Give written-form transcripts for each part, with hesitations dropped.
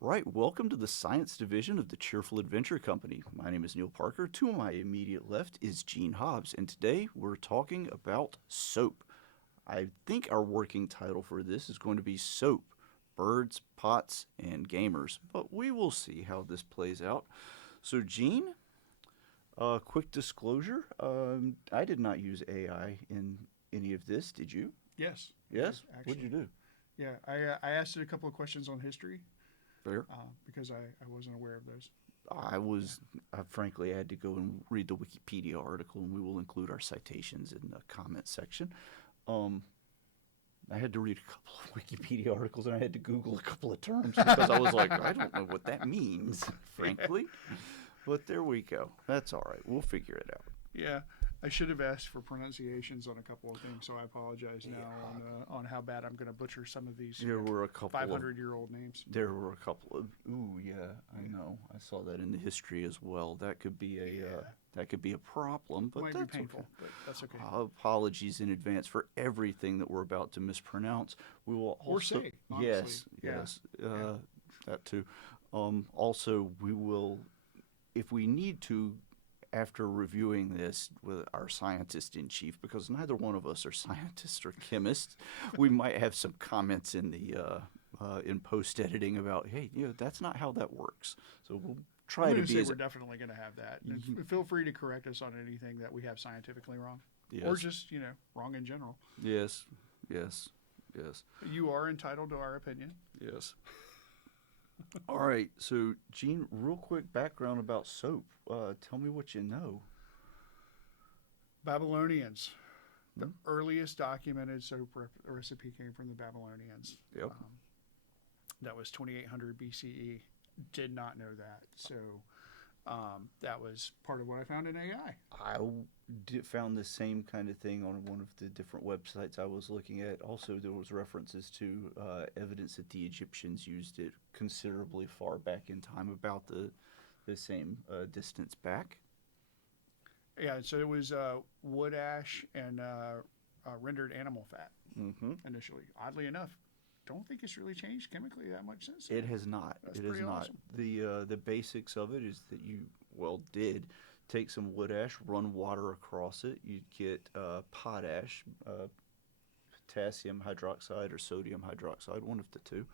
Right, welcome to the science division of the Cheerful Adventure Company. My name is Neal Parker. To my immediate left is Gene Hobbs, and today we're talking about soap. I think our working title for this is going to be Soap, Birds, Pots, and Gamers, but we will see how this plays out. So, Gene, quick disclosure I did not use AI in any of this, did you? Yes. Yes? What'd you Actually. do? Yeah, I asked it a couple of questions on history Fair. because I wasn't aware of those. I frankly had to go and read the Wikipedia article, and we will include our citations in the comment section. Um, I had to read a couple of Wikipedia articles, and I had to Google a couple of terms because I was like, I don't know what that means, Yeah. frankly. But there we go. That's all right. We'll figure it out. Yeah, I should have asked for pronunciations on a couple of things, so I apologize now on how bad I'm going to butcher some of these There were a couple of 500-year-old names. There were a couple of ooh yeah, I know. I saw that in the history as well. That could be a problem, but Might be that's painful, okay. but that's okay. Apologies in advance for everything that we're about to mispronounce. We will Or also say, yes, honestly. Yeah. yes, Yeah. that too. Also, we will, if we need to, after reviewing this with our scientist in chief, because neither one of us are scientists or chemists, we might have some comments in the in post editing about, hey, that's not how that works. So we'll I'm try going to to be say as we're definitely going to have that. And feel free to correct us on anything that we have scientifically wrong. Or yes, just, wrong in general. yes, yes, yes, You are entitled to our opinion. yes. All right, so Gene, real quick background about soap. Tell me what you know. Babylonians. The Hmm? earliest documented soap recipe came from the Babylonians. Yep. That was 2800 BCE. Did not know that. So that was part of what I found in AI. Found the same kind of thing on one of the different websites I was looking at. Also, there was references to evidence that the Egyptians used it considerably far back in time, about the same distance back. Yeah, so it was wood ash and rendered animal fat Hmm. initially. Oddly enough, don't think it's really changed chemically that much since It then. has not. That's It has pretty not. awesome. The basics of it is that you did take some wood ash, run water across it. You'd get potash, potassium hydroxide or sodium hydroxide, one of the two.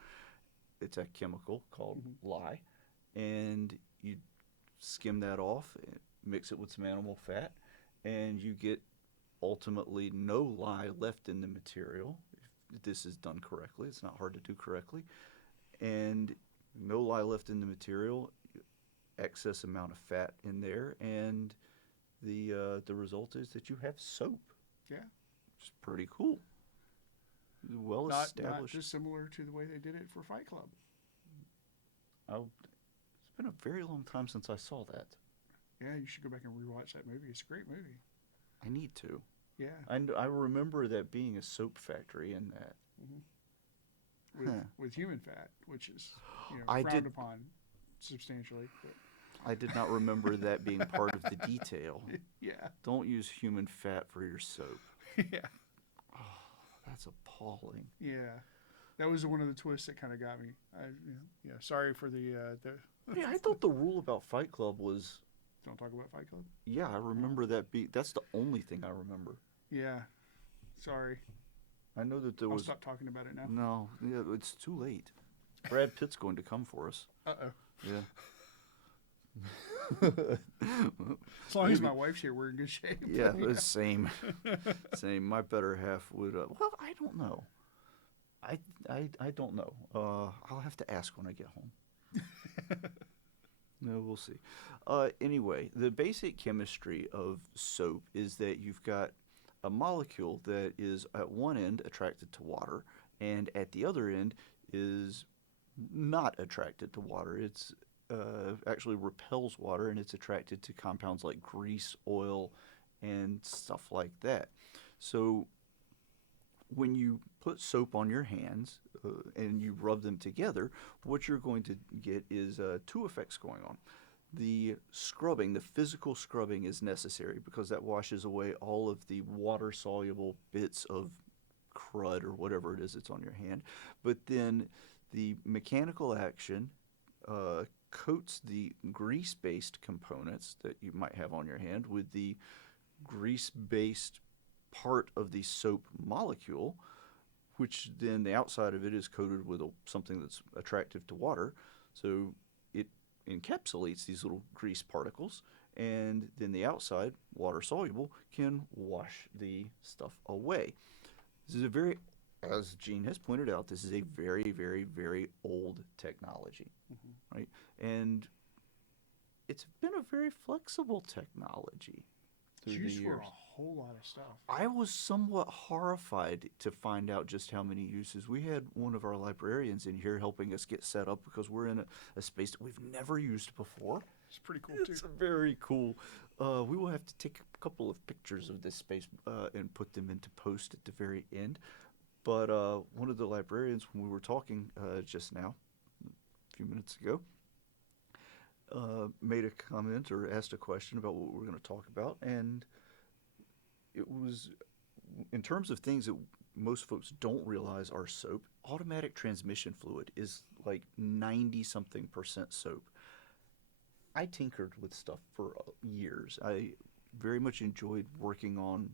It's a chemical called Hmm. lye, and you skim that off, mix it with some animal fat, and you get ultimately no lye left in the material. If this is done correctly, it's not hard to do correctly, and no lye left in the material, excess amount of fat in there, and the result is that you have soap, Yeah, which is pretty cool. Well not established. dissimilar to the way they did it for Fight Club. It's been a very long time since I saw that. Yeah, you should go back and rewatch that movie. It's a great movie. I need to. Yeah, I remember that being a soap factory in that. hmm Huh. with human fat, which is I frowned did. upon substantially. But I did not remember that being part of the detail. yeah, Don't use human fat for your soap. yeah, That's appalling. yeah. That was one of the twists that kind of got me. Yeah. Sorry for the Yeah, I thought the rule about Fight Club was. don't talk about Fight Club. Yeah, I remember that be. That's the only thing I remember. Yeah, sorry. I know that there I'll was. stop talking about it now. No, yeah, it's too late. Brad Pitt's going to come for us. Uh oh. Yeah. As long as Maybe. my wife's here, we're in good shape. Yeah, the same. Same. My better half would. Well, I don't know. I don't know. I'll have to ask when I get home. No, we'll see. Anyway, the basic chemistry of soap is that you've got a molecule that is at one end attracted to water, and at the other end is not attracted to water. It's actually repels water, and it's attracted to compounds like grease, oil, and stuff like that. So when you put soap on your hands and you rub them together, what you're going to get is two effects going on. The scrubbing, the physical scrubbing, is necessary because that washes away all of the water soluble bits of crud or whatever it is that's on your hand. But then the mechanical action coats the grease-based components that you might have on your hand with the grease-based part of the soap molecule, which then the outside of it is coated with something that's attractive to water. So it encapsulates these little grease particles, and then the outside, water soluble, can wash the stuff away. This is a very, as Gene has pointed out, this is a very, very, very old technology, right? And it's been a very flexible technology through It's the used for years. a whole lot of stuff. I was somewhat horrified to find out just how many uses. We had one of our librarians in here helping us get set up because we're in a space that we've never used before. It's pretty cool too. It's very cool. We will have to take a couple of pictures of this space and put them into post at the very end. But one of the librarians, when we were talking just now, a few minutes ago, made a comment or asked a question about what we were going to talk about, and it was, in terms of things that most folks don't realize are soap, automatic transmission fluid is like 90-something% soap. I tinkered with stuff for years. I very much enjoyed working on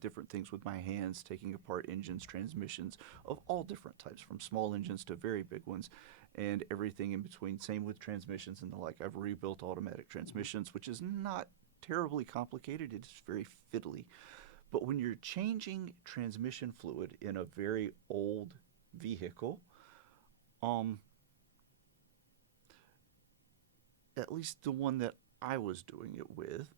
different things with my hands, taking apart engines, transmissions of all different types, from small engines to very big ones, and everything in between. Same with transmissions and the like. I've rebuilt automatic transmissions, which is not terribly complicated. It's very fiddly. But when you're changing transmission fluid in a very old vehicle, at least the one that I was doing it with,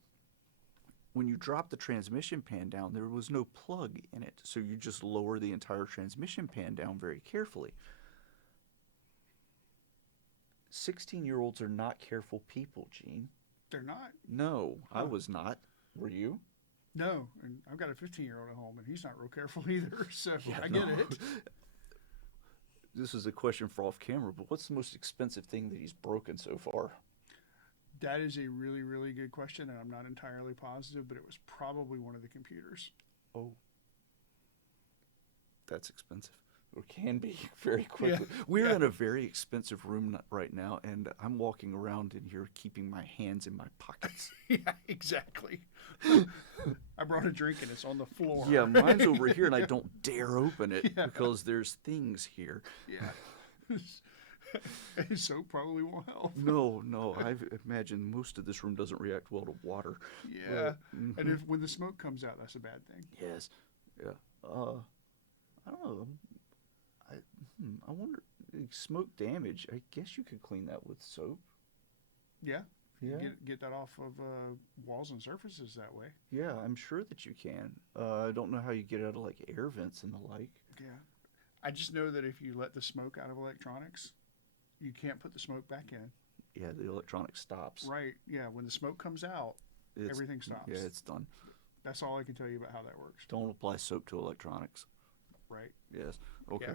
when you drop the transmission pan down, there was no plug in it. So you just lower the entire transmission pan down very carefully. 16-year-olds are not careful people, Gene. They're not. No, I Huh. was not. Were you? No, and I've got a 15-year-old at home, and he's not real careful either. So Yeah, I get no. it. This is a question for off camera, but what's the most expensive thing that he's broken so far? That is a really, really good question, and I'm not entirely positive, but it was probably one of the computers. Oh, that's expensive. Or can be very quickly. We're in a very expensive room right now, and I'm walking around in here keeping my hands in my pockets. Yeah, exactly. I brought a drink, and it's on the floor. Yeah, mine's over here, and I don't dare open it because there's things here. Yeah. Soap probably won't help. No, I imagine most of this room doesn't react well to water. Yeah. And when the smoke comes out, that's a bad thing. Yes. Yeah. I don't know. I wonder, smoke damage, I guess you could clean that with soap. Yeah. Yeah. Get that off of walls and surfaces that way. Yeah, I'm sure that you can. I don't know how you get out of like air vents and the like. Yeah. I just know that if you let the smoke out of electronics, you can't put the smoke back in. Yeah, the electronic stops. Right. Yeah. When the smoke comes out, everything stops. Yeah, it's done. That's all I can tell you about how that works. Don't apply soap to electronics. Right. Yes. Okay. Yeah.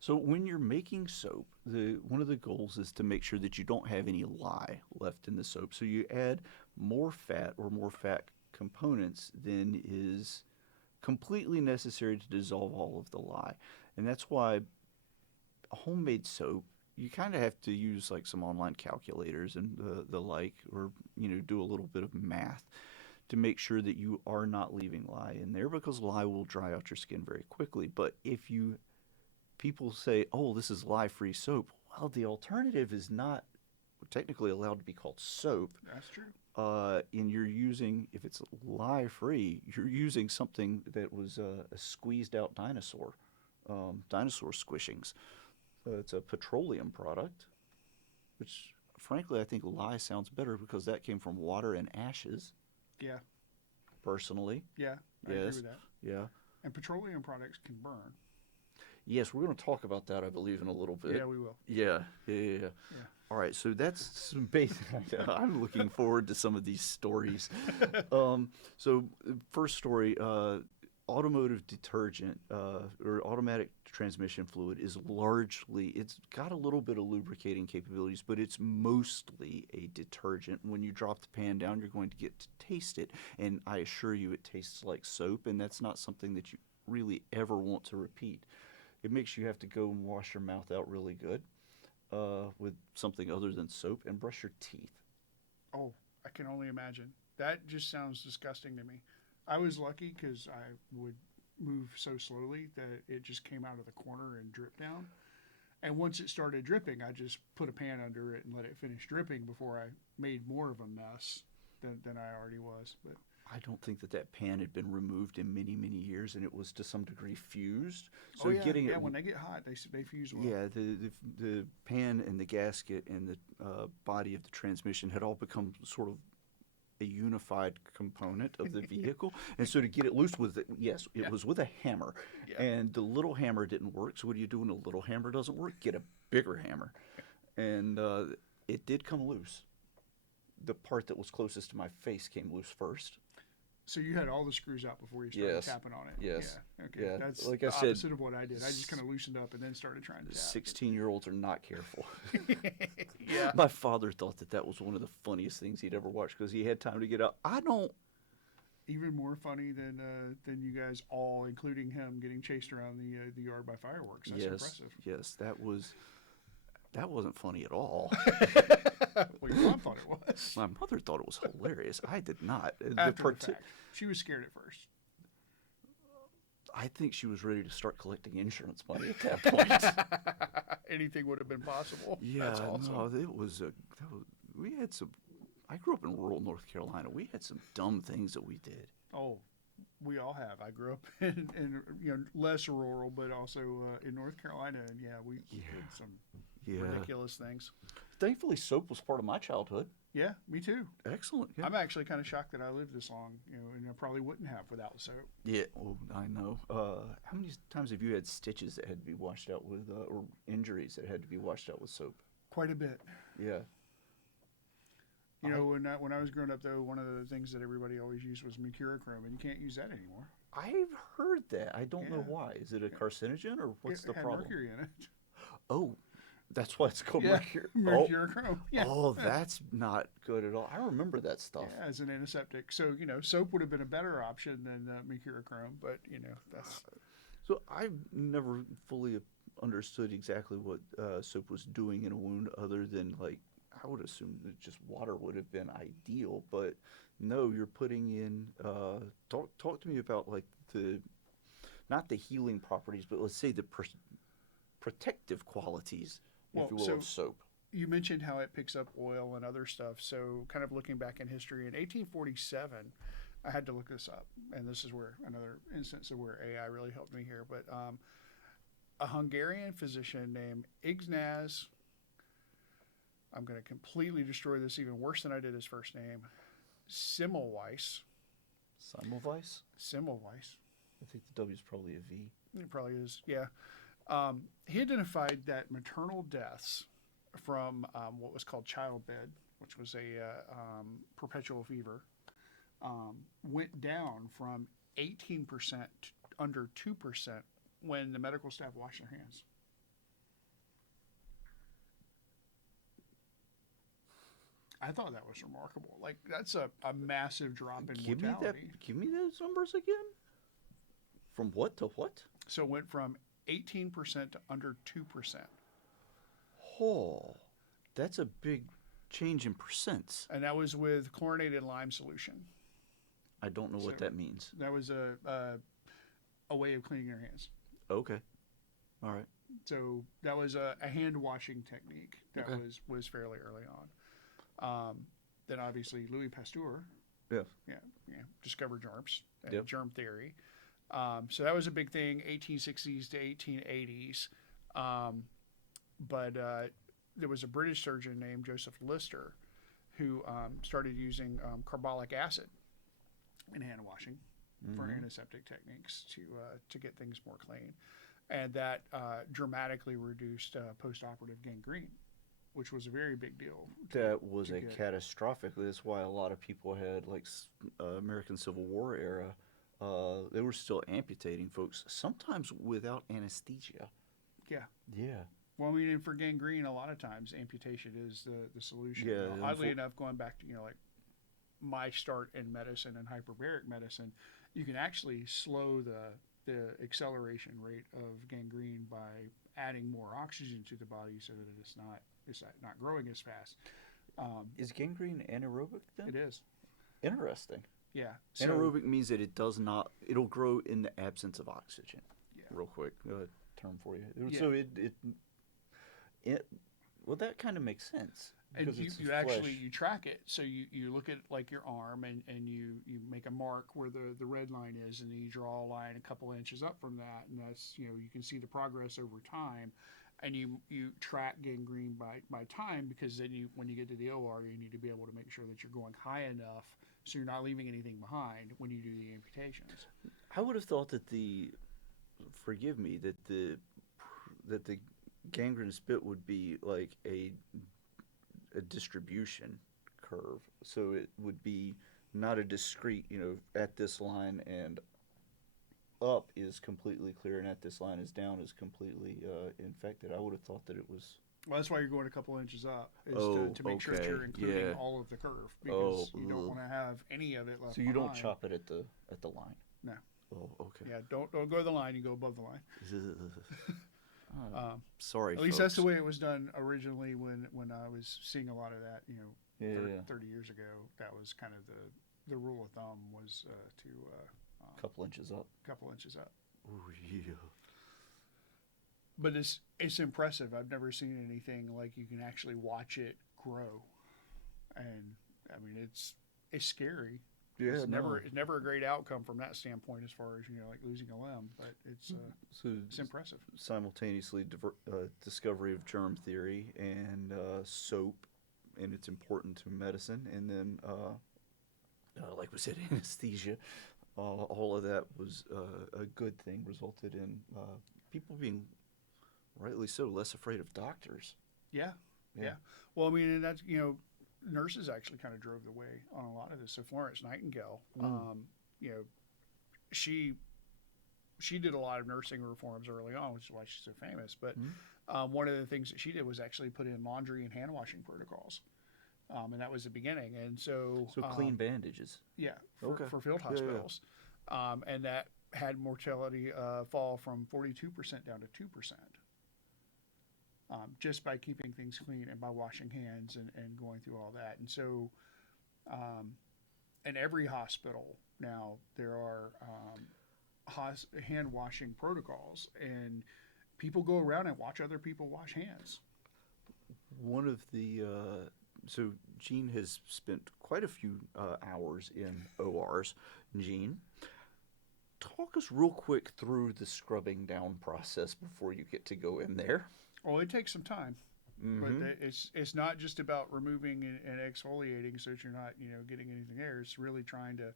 So when you're making soap, one of the goals is to make sure that you don't have any lye left in the soap. So you add more fat or more fat components than is completely necessary to dissolve all of the lye. And that's why homemade soap, you kind of have to use like some online calculators and the like, or do a little bit of math to make sure that you are not leaving lye in there, because lye will dry out your skin very quickly. But if people say, oh, this is lye-free soap, well, the alternative is not technically allowed to be called soap. That's true. And you're using, if it's lye-free, you're using something that was a squeezed-out dinosaur squishings. It's a petroleum product, which, frankly, I think lye sounds better because that came from water and ashes. Yeah. Personally. Yeah. I agree with that. Yeah. And petroleum products can burn. Yes, we're going to talk about that, I believe, in a little bit. Yeah, we will. Yeah. All right, so that's some basic. I'm looking forward to some of these stories. So, first story: automotive detergent or automatic transmission fluid is largely. It's got a little bit of lubricating capabilities, but it's mostly a detergent. When you drop the pan down, you're going to get to taste it, and I assure you, it tastes like soap, and that's not something that you really ever want to repeat. It makes you have to go and wash your mouth out really good. with something other than soap and brush your teeth. Oh, I can only imagine. That just sounds disgusting to me. I was lucky because I would move so slowly that it just came out of the corner and dripped down. And once it started dripping, I just put a pan under it and let it finish dripping before I made more of a mess than I already was. But I don't think that pan had been removed in many, many years, and it was to some degree fused. oh So yeah, getting yeah. it, When they get hot, they fuse well. yeah, the pan and the gasket and the body of the transmission had all become sort of a unified component of the vehicle, and so to get it loose with it, yes, it Yeah. was with a hammer, Yeah. and the little hammer didn't work. So what do you do when a little hammer doesn't work? Get a bigger hammer, and it did come loose. The part that was closest to my face came loose first. So you had all the screws out before you started Yes. tapping on it. Yes. Yeah. Okay. Yeah. That's Like the I said, opposite of what I did. I just kind of loosened up and then started trying to tap. 16-year-olds are not careful. Yeah. My father thought that was one of the funniest things he'd ever watched because he had time to get out. I don't. Even more funny than you guys all, including him, getting chased around the yard by fireworks. That's Yes, impressive. yes, that wasn't funny at all. Well, your mom thought it was. My mother thought it was hilarious. I did not. After the fact, she was scared at first. I think she was ready to start collecting insurance money at that point. Anything would have been possible. Yeah, That's awesome. no, we had some. I grew up in rural North Carolina. We had some dumb things that we did. Oh, we all have. I grew up in less rural, but also in North Carolina, and yeah, we did some Yeah. ridiculous things. Thankfully, soap was part of my childhood. Yeah, me too. Excellent. Yeah. I'm actually kind of shocked that I lived this long, and I probably wouldn't have without soap. Yeah, well, I know. How many times have you had stitches that had to be washed out with, or injuries that had to be washed out with soap? Quite a bit. Yeah. When I was growing up, though, one of the things that everybody always used was mercurochrome, and you can't use that anymore. I've heard that. I don't know Yeah. why. Is it a carcinogen or what's It the had problem? mercury in it. Oh, that's why it's called Yeah, mercury. mercurochrome. Yeah. Oh, that's not good at all. I remember that stuff. Yeah, as an antiseptic. So, soap would have been a better option than mercurochrome, but, that's... So I've never fully understood exactly what soap was doing in a wound, other than like I would assume that just water would have been ideal, but no, you're putting in. Talk to me about like not the healing properties, but let's say the protective qualities, Well, if you will, so- of soap. You mentioned how it picks up oil and other stuff. So, kind of looking back in history, in 1847, I had to look this up, and this is where another instance of where AI really helped me here. But a Hungarian physician named Ignaz, I'm going to completely destroy this even worse than I did his first name, Semmelweis. Semmelweis. I think the W is probably a V. It probably is, yeah. He identified that maternal deaths from what was called childbed, which was a perpetual fever, went down from 18% to under 2% when the medical staff washed their hands. I thought that was remarkable. Like, that's a massive drop in mortality. Give me those numbers again. From what to what? So it went from 18% to under 2%. Oh, that's a big change in percents. And that was with chlorinated lime solution. I don't know what So- that means. That was a way of cleaning your hands. Okay. All right. So that was a hand washing technique that Okay. was fairly early on. Then obviously Louis Pasteur, Yeah. discovered germs and Yep. germ theory. So that was a big thing, 1860s to 1880s. But there was a British surgeon named Joseph Lister who started using carbolic acid in hand washing for antiseptic techniques to get things more clean. And that dramatically reduced post-operative gangrene, which was a very big deal. That was to a get. catastrophic. That's why a lot of people had like American Civil War era. They were still amputating folks, sometimes without anesthesia. Yeah. Yeah. Well, I mean, and for gangrene, a lot of times amputation is the solution. Yeah, Now, oddly enough, going back to like my start in medicine and hyperbaric medicine, you can actually slow the acceleration rate of gangrene by adding more oxygen to the body so that it's not growing as fast. Is gangrene anaerobic then? It is. Interesting. Yeah. So, Anaerobic means that it does not. It'll grow in the absence of oxygen. Yeah. Real quick, term for you. Yeah. So it well, that kind of makes sense. And Because you, it's you flesh. actually you track it. So you look at like your arm and you make a mark where the red line is, and then you draw a line a couple inches up from that, and that's you can see the progress over time, and you track gangrene by time, because then when you get to the OR, you need to be able to make sure that you're going high enough so you're not leaving anything behind when you do the amputations. I would have thought that forgive me, that the gangrene spit would be like a distribution curve. So it would be not a discrete, at this line and up is completely clear, and at this line is down is completely infected. I would have thought that it was. Well, that's why you're going a couple inches up, is Oh, to make sure that okay, you're including yeah. all of the curve, because you don't ugh. want to have any of it left So you don't behind. chop it at the line. No. Oh, okay. Yeah, don't go to the line. You go above the line. Oh, sorry. At least that's the folks. way it was done originally when I was seeing a lot of that. Yeah. 30 years ago, that was kind of the rule of thumb, was to Couple inches up. couple inches up. Oh yeah. But it's impressive. I've never seen anything like you can actually watch it grow, and I mean it's scary. Yeah. It's no. never a great outcome from that standpoint, as far as like losing a limb, but it's So impressive. simultaneously discovery of germ theory and soap, and it's important to medicine, and then like we said, anesthesia. All of that was a good thing, resulted in people being rightly so less afraid of doctors. Yeah. Yeah. Well, I mean, and that's nurses actually kind of drove the way on a lot of this. So Florence Nightingale, she did a lot of nursing reforms early on, which is why she's so famous. But one of the things that she did was actually put in laundry and hand washing protocols, and that was the beginning. And so Clean bandages. yeah, Okay. for field Yeah, yeah. hospitals, and that had mortality fall from 42% down to 2%. Just by keeping things clean and by washing hands and going through all that. And so, in every hospital now, there are hand washing protocols, and people go around and watch other people wash hands. One of the so Gene has spent quite a few hours in ORs. Gene, talk us real quick through the scrubbing down process before you get to go in there. Well, it takes some time, but it's not just about removing and exfoliating so that you're not getting anything there. It's really trying to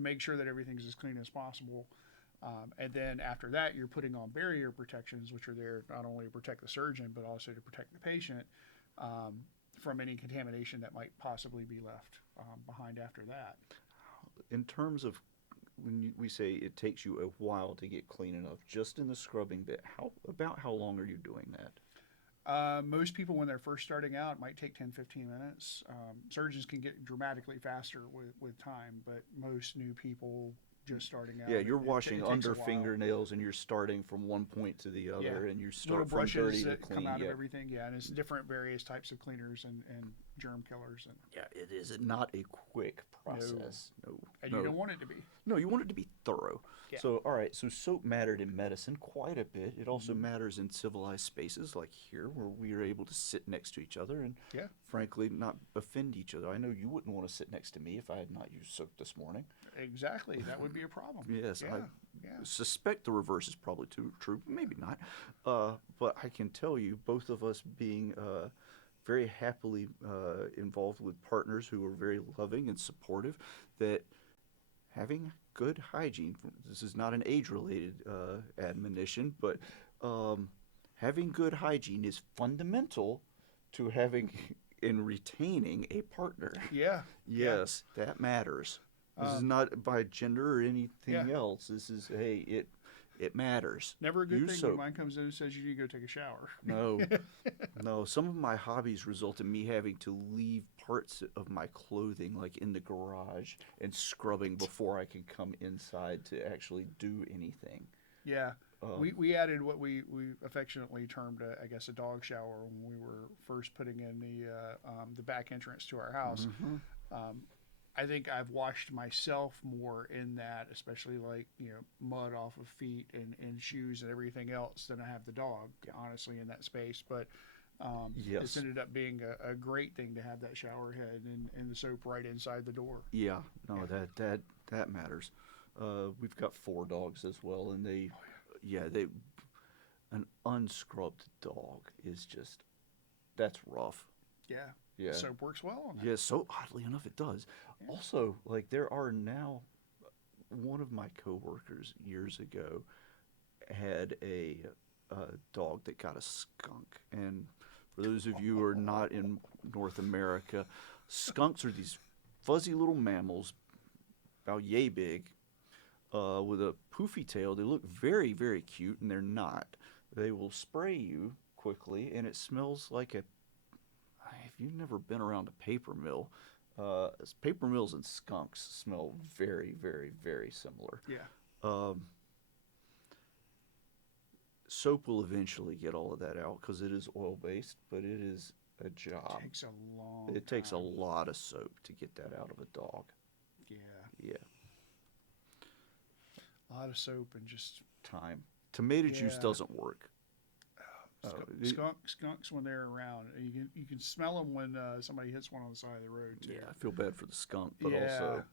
make sure that everything's as clean as possible. And then after that, you're putting on barrier protections, which are there not only to protect the surgeon, but also to protect the patient from any contamination that might possibly be left behind after that. In terms of when we say it takes you a while to get clean enough, just in the scrubbing bit, how long are you doing that? Most people, when they're first starting out, it might take 10, 15 minutes. Surgeons can get dramatically faster with time, but most new people just starting out. Yeah, you're washing it takes under a while. fingernails, and you're starting from one point to the other, and you Little start from brushes dirty to that clean. come out Yeah. of everything. Yeah, and it's different various types of cleaners and germ killers. Yeah, it is not a quick process. No. And no. you don't want it to be. No, you want it to be thorough. Yeah. So, all right, so soap mattered in medicine quite a bit. It also matters in civilized spaces like here, where we are able to sit next to each other and, Yeah. frankly, not offend each other. I know you wouldn't want to sit next to me if I had not used soap this morning. Exactly. That would be a problem. Yes, Yeah. I suspect the reverse is probably true, maybe not. But I can tell you, both of us being very happily involved with partners who are very loving and supportive, that having good hygiene, this is not an age-related admonition, but having good hygiene is fundamental to having and retaining a partner. Yeah. Yes, that matters. This is not by gender or anything else. This is, hey, it matters. Never a good Use thing soap. when mine comes in and says you need to go take a shower. No, no. Some of my hobbies result in me having to leave parts of my clothing, like in the garage, and scrubbing before I can come inside to actually do anything. Yeah. We added what we affectionately termed, I guess, a dog shower when we were first putting in the back entrance to our house. Mm-hmm. Um, I think I've washed myself more in that, especially like mud off of feet and shoes and everything else than I have the dog. Honestly, in that space, but it's Yes. ended up being a great thing to have that shower head and the soap right inside the door. Yeah. No, Yeah. that matters. We've got 4 dogs as well, and yeah, they an unscrubbed dog is just that's rough. Yeah. Yeah. Soap works well on that. Yeah. So oddly enough, it does. Yeah. Also, like there are now one of my coworkers years ago had a dog that got a skunk. And for those of you who are not in North America, skunks are these fuzzy little mammals, about yay big, with a poofy tail. They look very, very cute, and they're not. They will spray you quickly, and it smells like a. If you've never been around a paper mill, paper mills and skunks smell very, very, very similar. Yeah. Um, Soap will eventually get all of that out because it is oil based, but it is a job. Takes a long. It takes a time. lot of soap to get that out of a dog. Yeah. Yeah, A lot of soap and just time. Tomato juice Yeah. doesn't work. skunks when they're around. And you can smell them when somebody hits one on the side of the road too. Yeah, I feel bad for the skunk, but Yeah. also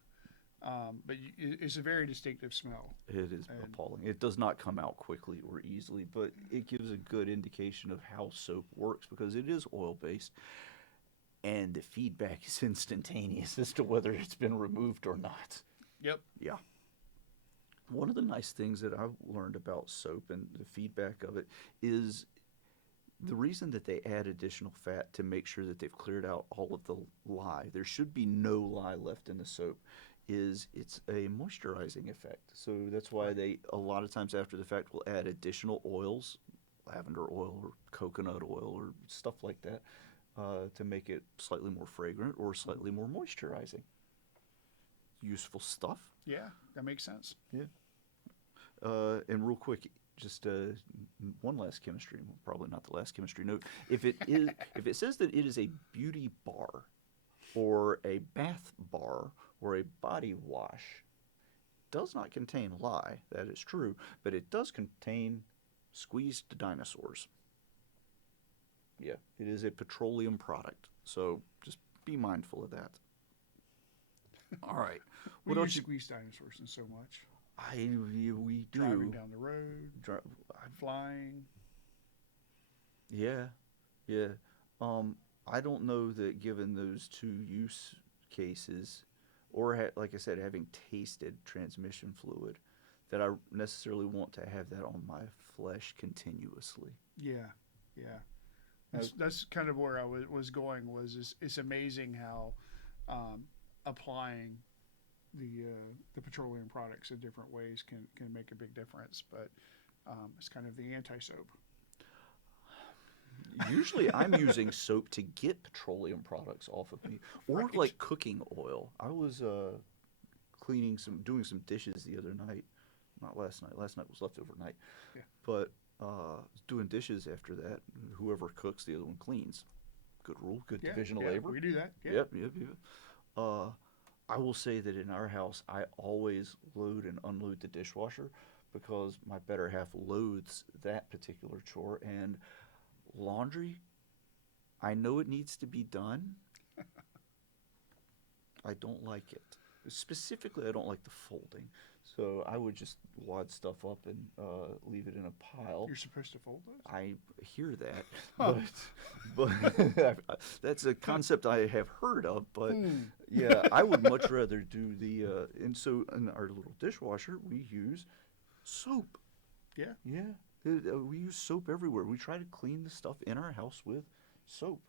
But it's a very distinctive smell. it is And- appalling. It does not come out quickly or easily, but it gives a good indication of how soap works because it is oil based. And the feedback is instantaneous as to whether it's been removed or not. Yep. Yeah. One of the nice things that I've learned about soap and the feedback of it is the reason that they add additional fat to make sure that they've cleared out all of the lye. There should be no lye left in the soap. Is it's a moisturizing effect. So that's why they a lot of times after the fact will add additional oils, lavender oil or coconut oil or stuff like that, to make it slightly more fragrant or slightly more moisturizing. Useful stuff. Yeah, that makes sense. Yeah. And real quick, just one last chemistry, probably not the last chemistry note. If it says that it is a beauty bar, or a bath bar, or a body wash, does not contain lye. That is true, but it does contain squeezed dinosaurs. Yeah, it is a petroleum product, so just be mindful of that. All right. We What use else you? squeeze dinosaurs in so much. We do. Driving down the road, Dri- flying. Yeah, yeah. I don't know that given those two use cases, or like I said, having tasted transmission fluid, that I necessarily want to have that on my flesh continuously. Yeah, yeah. That's kind of where I was going. It's amazing how applying the petroleum products in different ways can make a big difference. But it's kind of the anti-soap. Usually, I'm using soap to get petroleum products off of me, or Right. like cooking oil. I was doing some dishes the other night. Not last night. Last night was leftover night. Yeah. But was doing dishes after that. Whoever cooks, the other one cleans. Good rule. Good Yeah, division of yeah, labor. we do that. Yeah. Yep. I will say that in our house, I always load and unload the dishwasher because my better half loathes that particular chore. And laundry, I know it needs to be done. I don't like it. Specifically, I don't like the folding. So I would just wad stuff up and leave it in a pile. You're supposed to fold those. I hear that, Huh. but that's a concept I have heard of. But Hmm. yeah, I would much rather do the. And so in our little dishwasher, we use soap. Yeah. Yeah, we use soap everywhere. We try to clean the stuff in our house with soap,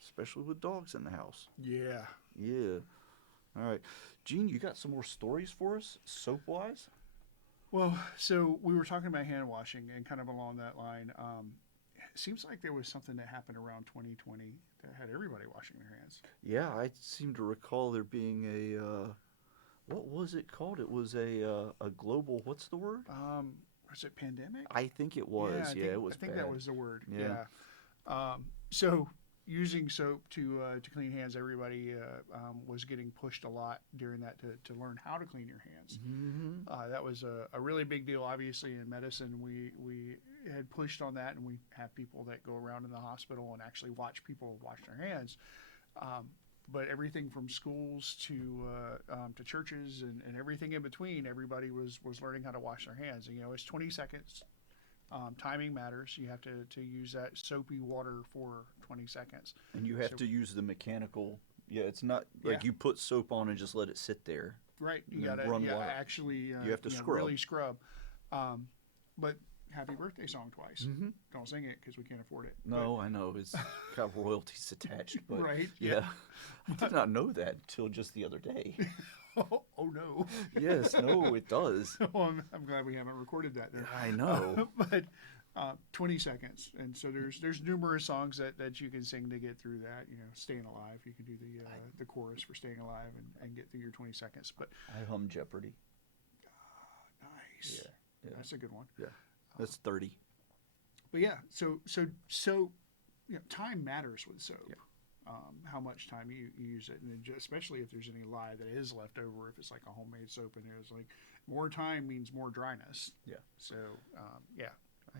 especially with dogs in the house. Yeah. Yeah. All right, Gene, you got some more stories for us, soap wise? Well, so we were talking about hand washing and kind of along that line. It seems like there was something that happened around 2020 that had everybody washing their hands. Yeah, I seem to recall there being a what was it called? It was a global. What's the word? was it pandemic? I think it was. I Yeah, think, it was I think bad. that was the word. Yeah. So using soap to clean hands, everybody was getting pushed a lot during that to learn how to clean your hands. Mm-hmm. That was a really big deal. Obviously, in medicine, we had pushed on that, and we have people that go around in the hospital and actually watch people wash their hands. But everything from schools to churches and everything in between, everybody was learning how to wash their hands. And, it's 20 seconds. Timing matters. You have to use that soapy water for 20 seconds. And you have to use the mechanical. Yeah, it's not like Yeah. you put soap on and just let it sit there. Right. You and got run to water. actually You have to scrub. really scrub. But happy birthday song twice. Mm-hmm. Don't sing it because we can't afford it. No, I know it's got royalties attached, but Right, Yeah, yeah. I did not know that until just the other day. Oh no. Yes, no, it does. Well, I'm glad we haven't recorded that there. I know. But 20 seconds, and so there's numerous songs that you can sing to get through that. Staying Alive. You can do the chorus for Staying Alive and get through your 20 seconds. But I hum Jeopardy. nice. Yeah. That's a good one. Yeah, that's 30. But yeah, so time matters with soap. Yeah. How much time you use it, and then especially if there's any lye that is left over, if it's like a homemade soap, and it's like more time means more dryness. Yeah. So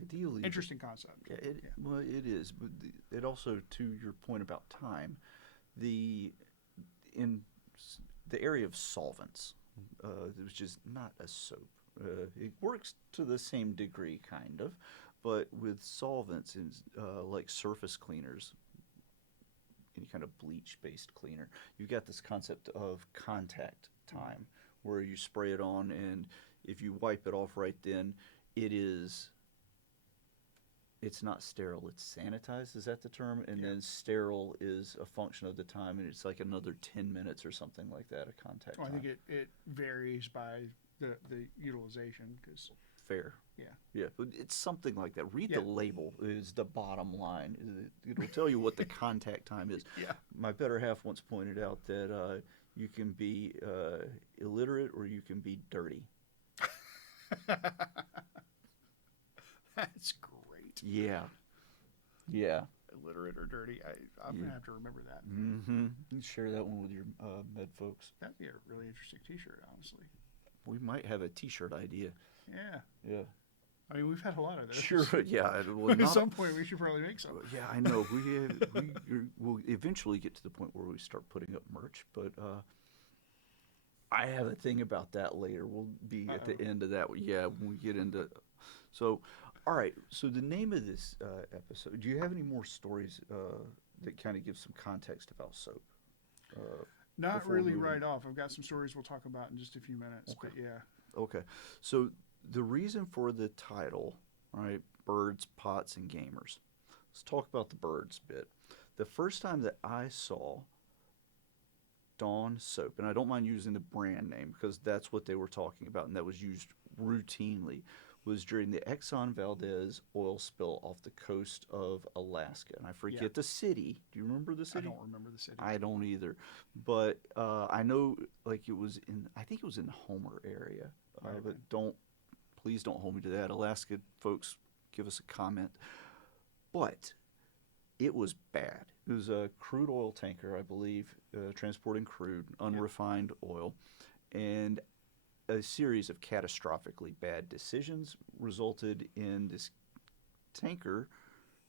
Ideally, interesting concept. Yeah, well, it is, but it also, to your point about time, in the area of solvents, which is not a soap. It works to the same degree, kind of, but with solvents, like surface cleaners, any kind of bleach-based cleaner, you've got this concept of contact time, where you spray it on, and if you wipe it off right then, it's not sterile, it's sanitized, is that the term? And then sterile is a function of the time, and it's like another 10 minutes or something like that, a contact Well, I time. think it varies by the utilization, because Fair. Yeah, but it's something like that. Read the label is the bottom line. It'll tell you what the contact time is. Yeah. My better half once pointed out that you can be illiterate or you can be dirty. That's great. Yeah. Illiterate or dirty. I'm gonna have to remember that. Mm-hmm. You share that one with your med folks. That'd be a really interesting T-shirt, honestly. We might have a T-shirt idea. Yeah. I mean, we've had a lot of those. Sure. Yeah. Well, At some point, we should probably make some. Yeah, I know. We'll eventually get to the point where we start putting up merch, but I have a thing about that later. We'll be at the end of that. Yeah, when we get into. So, all right. So the name of this episode. Do you have any more stories that kind of give some context about soap? Not before really moving? right off. I've got some stories we'll talk about in just a few minutes. Okay. But yeah. Okay. So the reason for the title, right? Birds, pots, and gamers. Let's talk about the birds bit. The first time that I saw Dawn soap, and I don't mind using the brand name because that's what they were talking about, and that was used routinely, was during the Exxon Valdez oil spill off the coast of Alaska. And I forget the city. Do you remember the city? I don't remember the city. I don't either. But I know, like, I think it was in the Homer area. But please don't hold me to that. Alaska folks, give us a comment. But it was bad. It was a crude oil tanker, I believe, transporting crude, unrefined oil. And a series of catastrophically bad decisions resulted in this tanker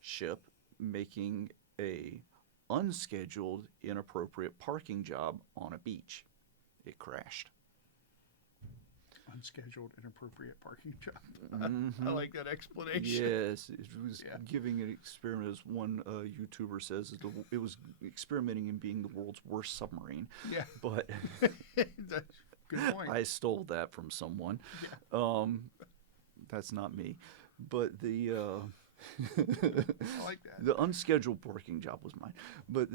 ship making a unscheduled, inappropriate parking job on a beach. It crashed. Unscheduled, inappropriate parking job. Mhm. I like that explanation. Yes, it was giving an experiment, as one YouTuber says, it was experimenting in being the world's worst submarine. Yeah. But That's a good point. I stole that from someone. Yeah. That's not me. But the I like that. the unscheduled parking job was mine. But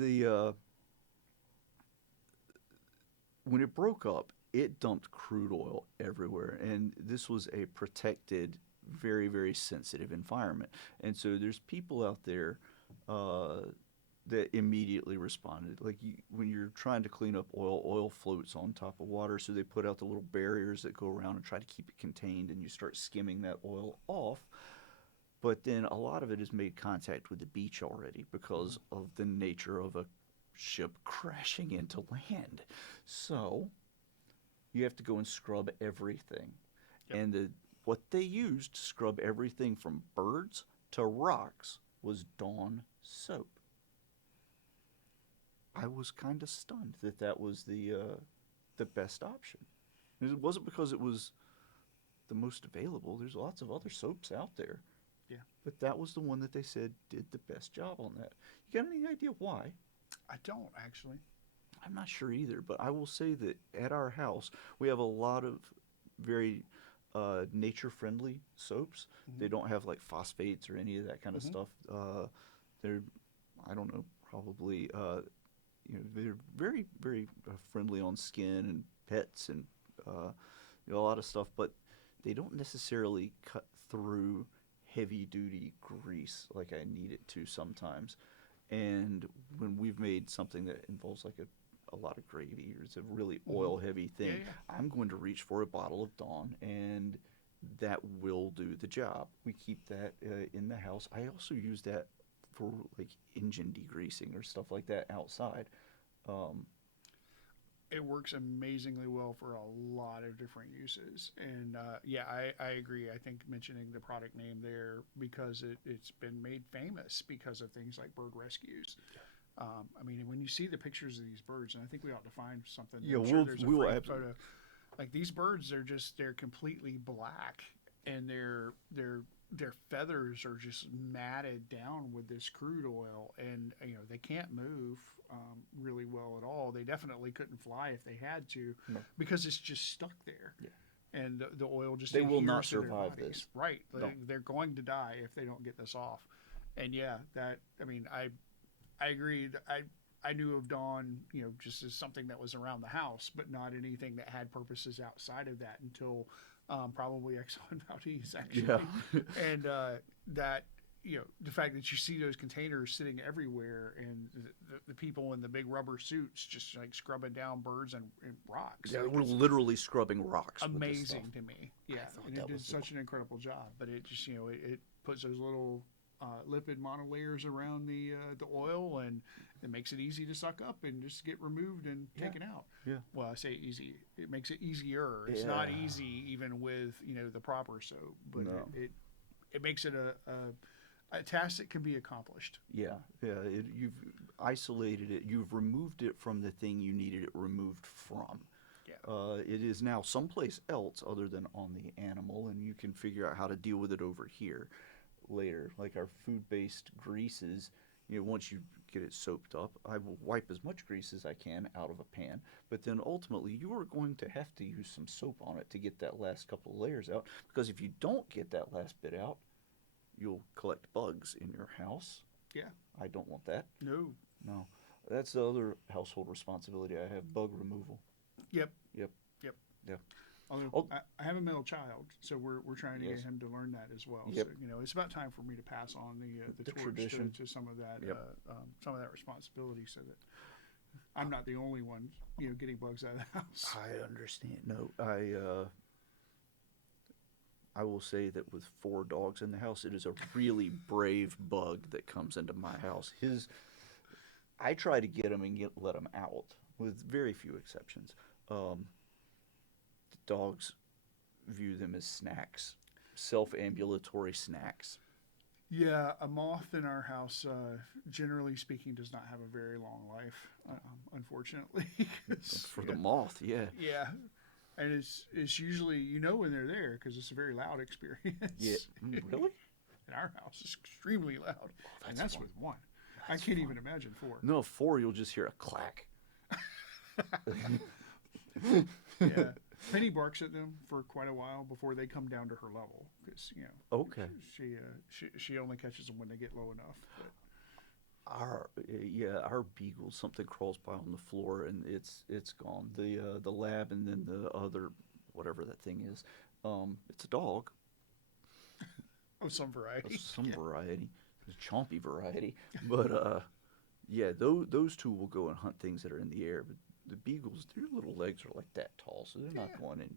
when it broke up, it dumped crude oil everywhere, and this was a protected, very, very sensitive environment. And so there's people out there that immediately responded. Like when you're trying to clean up oil, oil floats on top of water, so they put out the little barriers that go around and try to keep it contained, and you start skimming that oil off. But then a lot of it has made contact with the beach already because of the nature of a ship crashing into land. So you have to go and scrub everything. Yep. And what they used to scrub everything from birds to rocks was Dawn soap. I was kind of stunned that that was the best option. It wasn't because it was the most available. There's lots of other soaps out there. Yeah. But that was the one that they said did the best job on that. You got any idea why? I don't actually. I'm not sure either, but I will say that at our house, we have a lot of very nature-friendly soaps. Mm-hmm. They don't have like phosphates or any of that kind of Mm-hmm. stuff. They're, I don't know, probably, they're very, very friendly on skin and pets and a lot of stuff, but they don't necessarily cut through heavy-duty grease like I need it to sometimes. And when we've made something that involves like a lot of gravy or it's a really oil heavy thing, Yeah. I'm going to reach for a bottle of Dawn and that will do the job. We keep that in the house. I also use that for like engine degreasing or stuff like that outside. It works amazingly well for a lot of different uses. And I agree. I think mentioning the product name there because it's been made famous because of things like bird rescues. I mean, when you see the pictures of these birds, and I think we ought to find something. Yeah, I'm sure we'll- there's a we will frame absolutely. photo. Like these birds, they're completely black, and their feathers are just matted down with this crude oil, and they can't move really well at all. They definitely couldn't fly if they had to, No. because it's just stuck there. Yeah. And the oil just They will not adheres to their survive bodies. this. Right? No. They're going to die if they don't get this off. And yeah, I agreed. I knew of Dawn, just as something that was around the house, but not anything that had purposes outside of that until probably Exxon Valdez, actually. Yeah. And that, the fact that you see those containers sitting everywhere and the people in the big rubber suits just like scrubbing down birds and rocks. Yeah, Like, we're it's literally scrubbing rocks. with this amazing stuff. to me. Yeah. thought And that it did was such an incredible job. But it just, it puts those little lipid monolayers around the oil, and it makes it easy to suck up and just get removed and Yeah. taken out. Yeah. Well, I say easy. It makes it easier. It's not Yeah. easy even with the proper soap, but No. it makes it a task that can be accomplished. Yeah, yeah. You've isolated it. You've removed it from the thing you needed it removed from. Yeah. It is now someplace else other than on the animal, and you can figure out how to deal with it over here later. Like our food-based greases, once you get it soaped up, I will wipe as much grease as I can out of a pan, but then ultimately you are going to have to use some soap on it to get that last couple of layers out, because if you don't get that last bit out, you'll collect bugs in your house. Yeah. I don't want that. No. No. That's the other household responsibility I have, bug removal. Yep. Yep. Yep. Yep. Although Oh. I have a middle child, so we're trying to Yes. get him to learn that as well. Yep. So it's about time for me to pass on the The torch tradition. to some of that Yep. some of that responsibility, so that I'm not the only one getting bugs out of the house. I understand. No, I will say that with 4 dogs in the house, it is a really brave bug that comes into my house. I try to get him and let him out, with very few exceptions. The dogs view them as snacks, self-ambulatory snacks. Yeah, a moth in our house, generally speaking, does not have a very long life, unfortunately. For the moth, yeah. Yeah, and it's usually when they're there because it's a very loud experience. Yeah. Really? In our house, it's extremely loud, and that's fun. with one. I can't even imagine 4. No, 4, you'll just hear a clack. Yeah, Penny barks at them for quite a while before they come down to her level because Okay. she only catches them when they get low enough. But Our beagle, something crawls by on the floor and it's gone. The lab and then the other whatever that thing is, it's a dog of some variety. of some variety, a chompy variety, but Yeah, those two will go and hunt things that are in the air, but the beagles, their little legs are like that tall, so they're not Yeah. going in.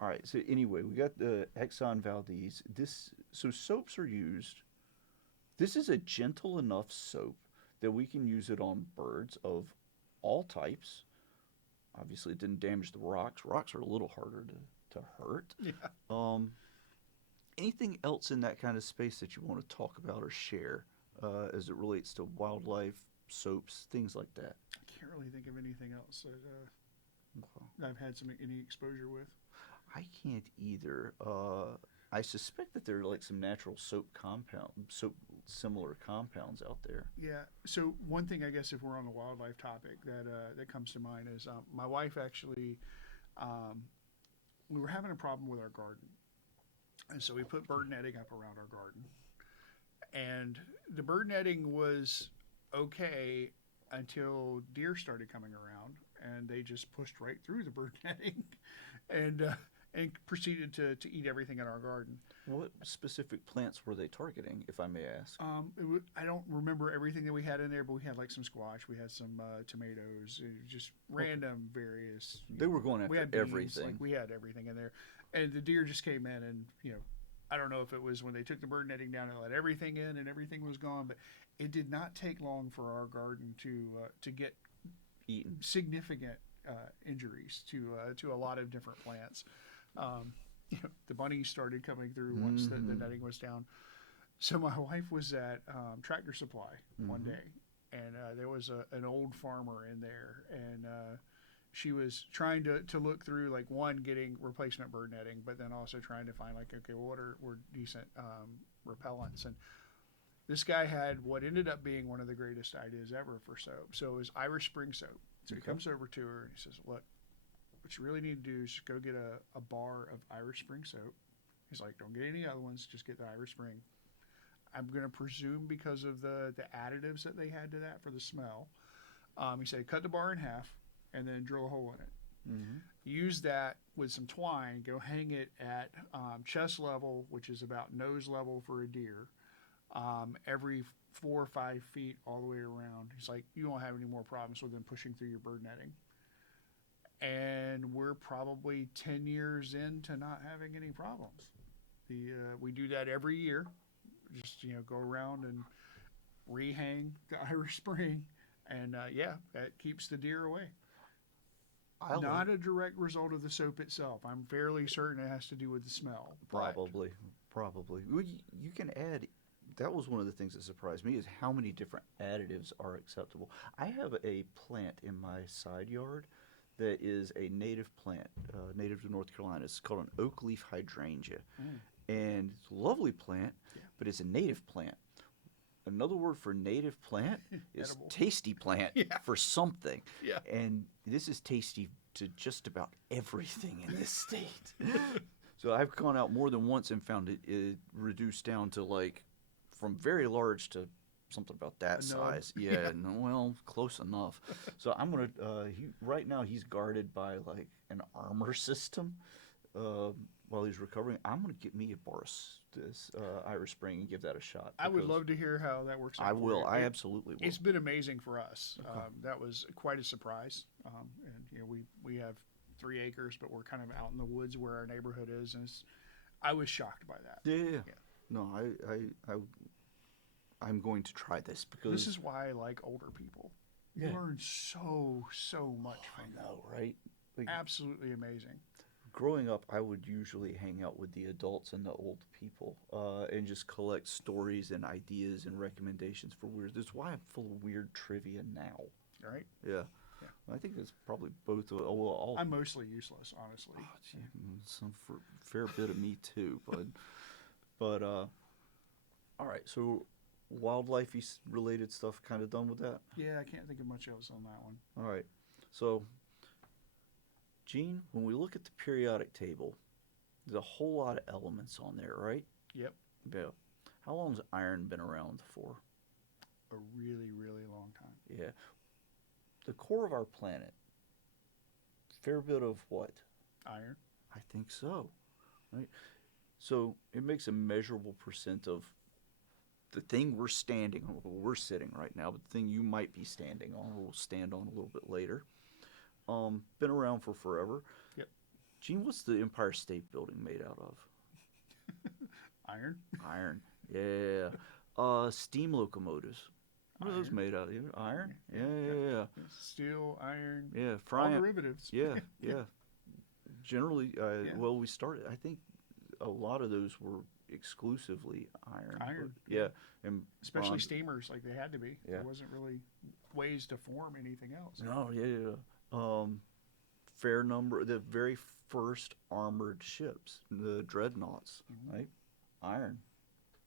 All right. So anyway, we got the Exxon Valdez. So soaps are used. This is a gentle enough soap that we can use it on birds of all types. Obviously, it didn't damage the rocks. Rocks are a little harder to hurt. Yeah. Um, Anything else in that kind of space that you want to talk about or share as it relates to wildlife, soaps, things like that? I can't really think of anything else that Okay. I've had any exposure with. I can't either. I suspect that there are like some natural soap similar compounds out there. Yeah. So one thing, I guess, if we're on the wildlife topic, that comes to mind is my wife actually. Um, we were having a problem with our garden, and so we put bird netting up around our garden. And the bird netting was okay until deer started coming around, and they just pushed right through the bird netting, and and proceeded to eat everything in our garden. What specific plants were they targeting, if I may ask? I don't remember everything that we had in there, but we had like some squash, we had some tomatoes, just random various. They were going We after had beans, everything. like we had everything in there, and the deer just came in, and I don't know if it was when they took the bird netting down and let everything in, and everything was gone, but it did not take long for our garden to get Eaten. significant injuries to a lot of different plants. Um, the bunnies started coming through once the netting was down. So my wife was at Tractor Supply one day, and there was an old farmer in there, and she was trying to look through like one getting replacement bird netting, but then also trying to find like, okay, well, what were decent repellents. And this guy had what ended up being one of the greatest ideas ever for soap. So it was Irish Spring soap. So he comes over to her and he says, look, what you really need to do is just go get a bar of Irish Spring soap. He's like, don't get any other ones, just get the Irish Spring. I'm going to presume because of the additives that they had to that for the smell. He said, cut the bar in half and then drill a hole in it. Mm-hmm. Use that with some twine, go hang it at chest level, which is about nose level for a deer, every 4 or 5 feet all the way around. He's like, you won't have any more problems with them pushing through your bird netting. And we're probably 10 years into not having any problems. We do that every year. Just go around and rehang the Irish Spring, and that keeps the deer away. Not a direct result of the soap itself. I'm fairly certain it has to do with the smell. Probably. Well, you can add. That was one of the things that surprised me is how many different additives are acceptable. I have a plant in my side yard that is a native plant, native to North Carolina. It's called an oak leaf hydrangea. And it's a lovely plant, but it's a native plant. Another word for native plant is Edible. tasty plant for something. Yeah. And this is tasty to just about everything in this state. So I've gone out more than once and found it reduced down to like from very large to something about that size. Yeah, well, close enough. So I'm gonna. Right now he's guarded by like an armor system. While he's recovering, I'm gonna get me a bar of this Irish Spring and give that a shot. I would love to hear how that works out. I for will. you. I absolutely will. It's been amazing for us. Okay. That was quite a surprise. And we have 3 acres, but we're kind of out in the woods where our neighborhood is, and I was shocked by that. Yeah. No, I'm going to try this because This is why I like older people. You Yeah. learn so much from I them. know, right? Like, Absolutely amazing. growing up, I would usually hang out with the adults and the old people and just collect stories and ideas and recommendations for weird. That's why I'm full of weird trivia now. Right? Yeah. I think it's probably both. All. I'm mostly useless, honestly. Oh, gee, some fair bit of me too, but all right. So wildlife related stuff, kind of done with that. Yeah, I can't think of much else on that one. All right. So, Gene, when we look at the periodic table, there's a whole lot of elements on there, right? Yep. Yeah. How long's iron been around for? A really, really long time. Yeah. The core of our planet, fair bit of what? Iron. I think so. Right? So it makes a measurable percent of the thing we're standing on, well, we're sitting right now, but the thing you might be standing on, or will stand on a little bit later. Been around for forever. Yep. Gene, what's the Empire State Building made out of? Iron. Iron. Yeah. Steam locomotives. What are those Iron. made out of? Iron? Yeah, Yeah. Steel, iron, Yeah. all Frying. derivatives. Yeah. Generally, Yeah. well, we started, I think a lot of those were exclusively iron. Iron, but, yeah. yeah. And Especially bronze. steamers, like they had to be. Yeah. There wasn't really ways to form anything else. No, yeah. Fair number, the very first armored ships, the dreadnoughts, Mhm. right? Iron.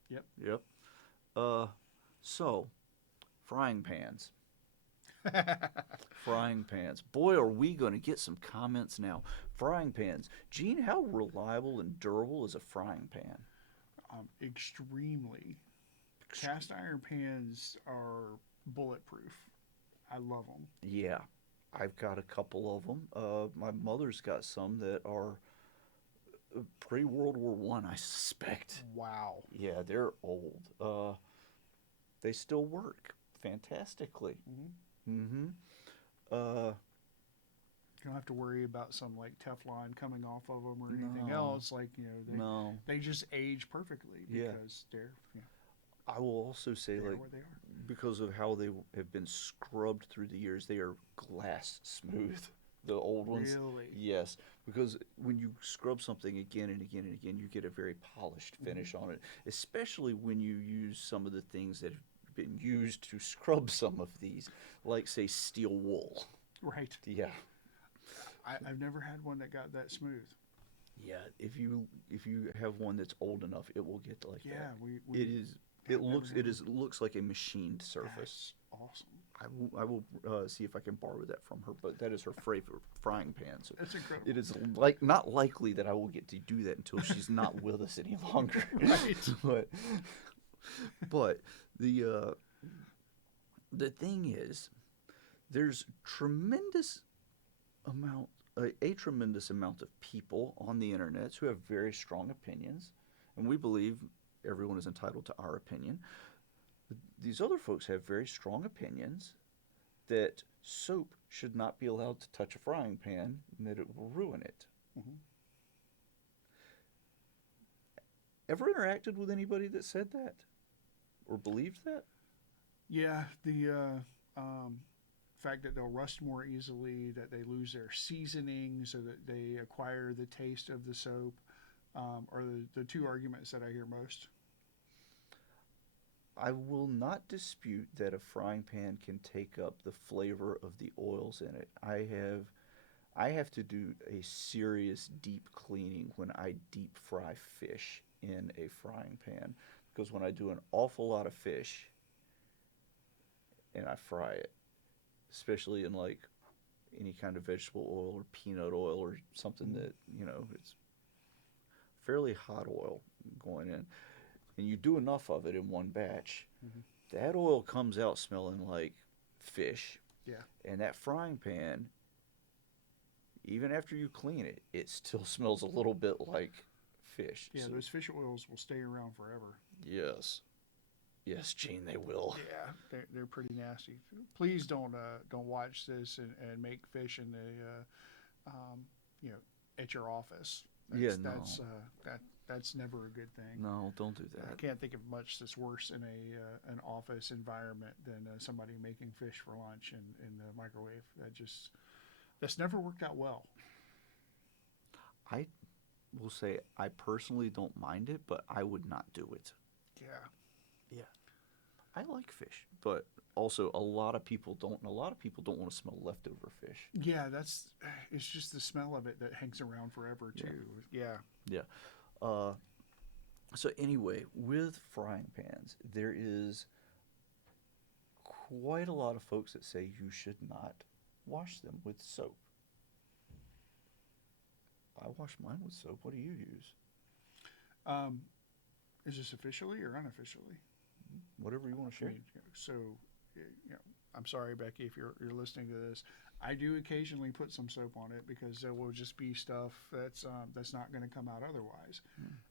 Yep. Yep. So, frying pans. Frying pans. Boy, are we going to get some comments now. Frying pans. Gene, how reliable and durable is a frying pan? Extremely. Cast iron pans are bulletproof. I love them. Yeah, I've got a couple of them. My mother's got some that are pre-World War One, I suspect. Wow. Yeah, they're old. They still work fantastically. Mm-hmm. Mm-hmm. Uh, You don't have to worry about some like Teflon coming off of them or anything No. else. Like no. they just age perfectly Yeah. because they're I will also say, they're like, where they are. because of how they have been scrubbed through the years, they are glass smooth. The old ones. Really? Yes, because when you scrub something again and again and again, you get a very polished finish on it, especially when you use some of the things that have been used to scrub some of these, like, say, steel wool. Right. Yeah. I've never had one that got that smooth. Yeah, if you have one that's old enough, it will get like Yeah, that. we It never looks had it looks like a machined surface. That's awesome. I will see if I can borrow that from her, but that is her favorite frying pan. So That's incredible. it is like not likely that I will get to do that until she's not with us any longer. Right. but the thing is, there's a tremendous amount of people on the internet who have very strong opinions, and we believe everyone is entitled to our opinion. These other folks have very strong opinions that soap should not be allowed to touch a frying pan and that it will ruin it. Mhm. Ever interacted with anybody that said that or believed that? Yeah, the fact that they'll rust more easily, that they lose their seasoning so that they acquire the taste of the soap, are the two arguments that I hear most. I will not dispute that a frying pan can take up the flavor of the oils in it. I have to do a serious deep cleaning when I deep fry fish in a frying pan, because when I do an awful lot of fish and I fry it, especially in like any kind of vegetable oil or peanut oil or something that, it's fairly hot oil going in, and you do enough of it in one batch, that oil comes out smelling like fish. Yeah. And that frying pan, even after you clean it, it still smells a little bit like fish. Yeah, So, those fish oils will stay around forever. yes. Yes, Gene, they will. Yeah, they're pretty nasty. Please don't watch this and make fish in the at your office. That's never a good thing. No, don't do I that. can't think of much that's worse in an office environment than somebody making fish for lunch in the microwave. That's never worked out well. I will say I personally don't mind it, but I would not do it. Yeah. Yeah. I like fish, but also a lot of people don't, and a lot of people don't want to smell leftover fish. Yeah, it's just the smell of it that hangs around forever too. Yeah. Yeah. So anyway, with frying pans, there is quite a lot of folks that say you should not wash them with soap. I wash mine with soap. What do you use? Is this officially or unofficially? Whatever you want to I share. mean, so, I'm sorry, Becky, if you're listening to this. I do occasionally put some soap on it because there will just be stuff that's not going to come out otherwise.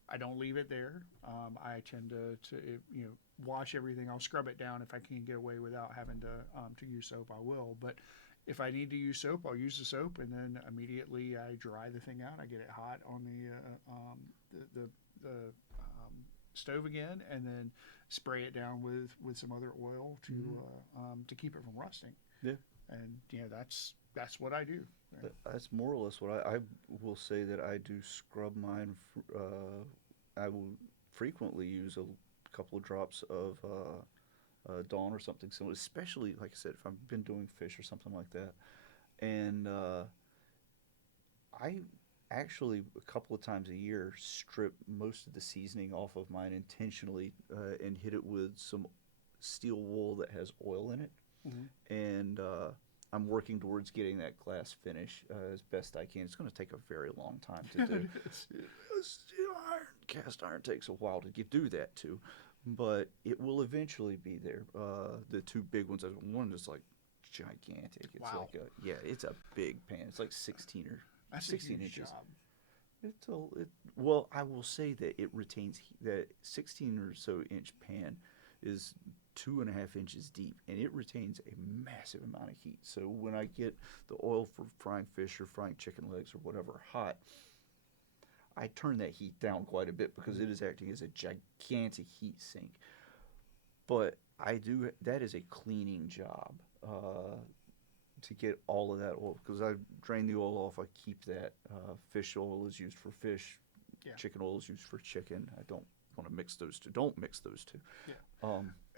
I don't leave it there. I tend to wash everything. I'll scrub it down if I can get away without having to use soap. I will, but if I need to use soap, I'll use the soap, and then immediately I dry the thing out. I get it hot on the stove again, and then spray it down with some other oil to keep it from rusting. Yeah. And that's what I do. That's more or less what I will say that I do scrub mine. I will frequently use a couple of drops of Dawn or something similar, especially, like I said, if I've been doing fish or something like that. And I actually, a couple of times a year, strip most of the seasoning off of mine intentionally and hit it with some steel wool that has oil in it. Mm-hmm. And I'm working towards getting that glass finish as best I can. It's going to take a very long time to do. Cast iron takes a while to do that too, but it will eventually be there. The two big ones, one is like gigantic. It's Wow. like it's a big pan. It's like 16 or That's 16 a huge inches. job. Well, I will say that it retains that 16 or so inch pan is 2.5 inches deep, and it retains a massive amount of heat. So when I get the oil for frying fish or frying chicken legs or whatever hot, I turn that heat down quite a bit because it is acting as a gigantic heat sink. But that is a cleaning job to get all of that oil, because I drain the oil off. I keep that. Fish oil is used for fish. Yeah. Chicken oil is used for chicken. I don't want to mix those two. Don't mix those two. Yeah.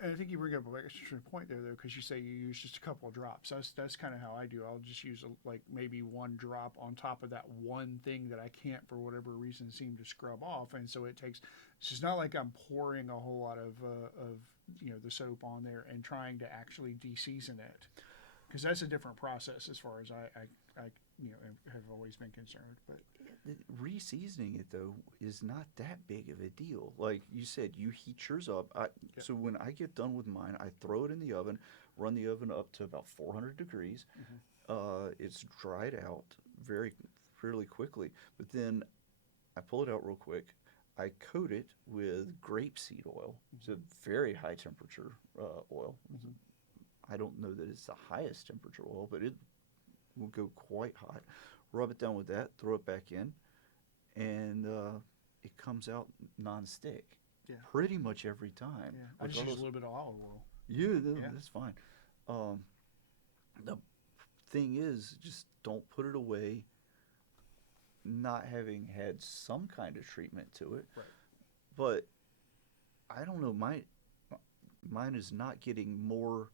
And I think you bring up an interesting point there, though, because you say you use just a couple of drops. That's kind of how I do. I'll just use like maybe one drop on top of that one thing that I can't, for whatever reason, seem to scrub off, and so it's just not like I'm pouring a whole lot of the soap on there and trying to actually de-season it, because that's a different process as far as I have always been concerned. But Re-seasoning it, though, is not that big of a deal. Like you said, you heat yours up. So when I get done with mine, I throw it in the oven, run the oven up to about 400 degrees. It's dried out fairly quickly, but then I pull it out real quick. I coat it with grapeseed oil. It's a very high temperature oil. I don't know that it's the highest temperature oil, but it will go quite hot. Rub it down with that, throw it back in, and it comes out non-stick. Yeah. Pretty much every time. yeah, I just use a little bit of olive oil. Yeah, Yeah. that's fine. The thing is, just don't put it away not having had some kind of treatment to it. Right. But I don't know, mine is not getting more.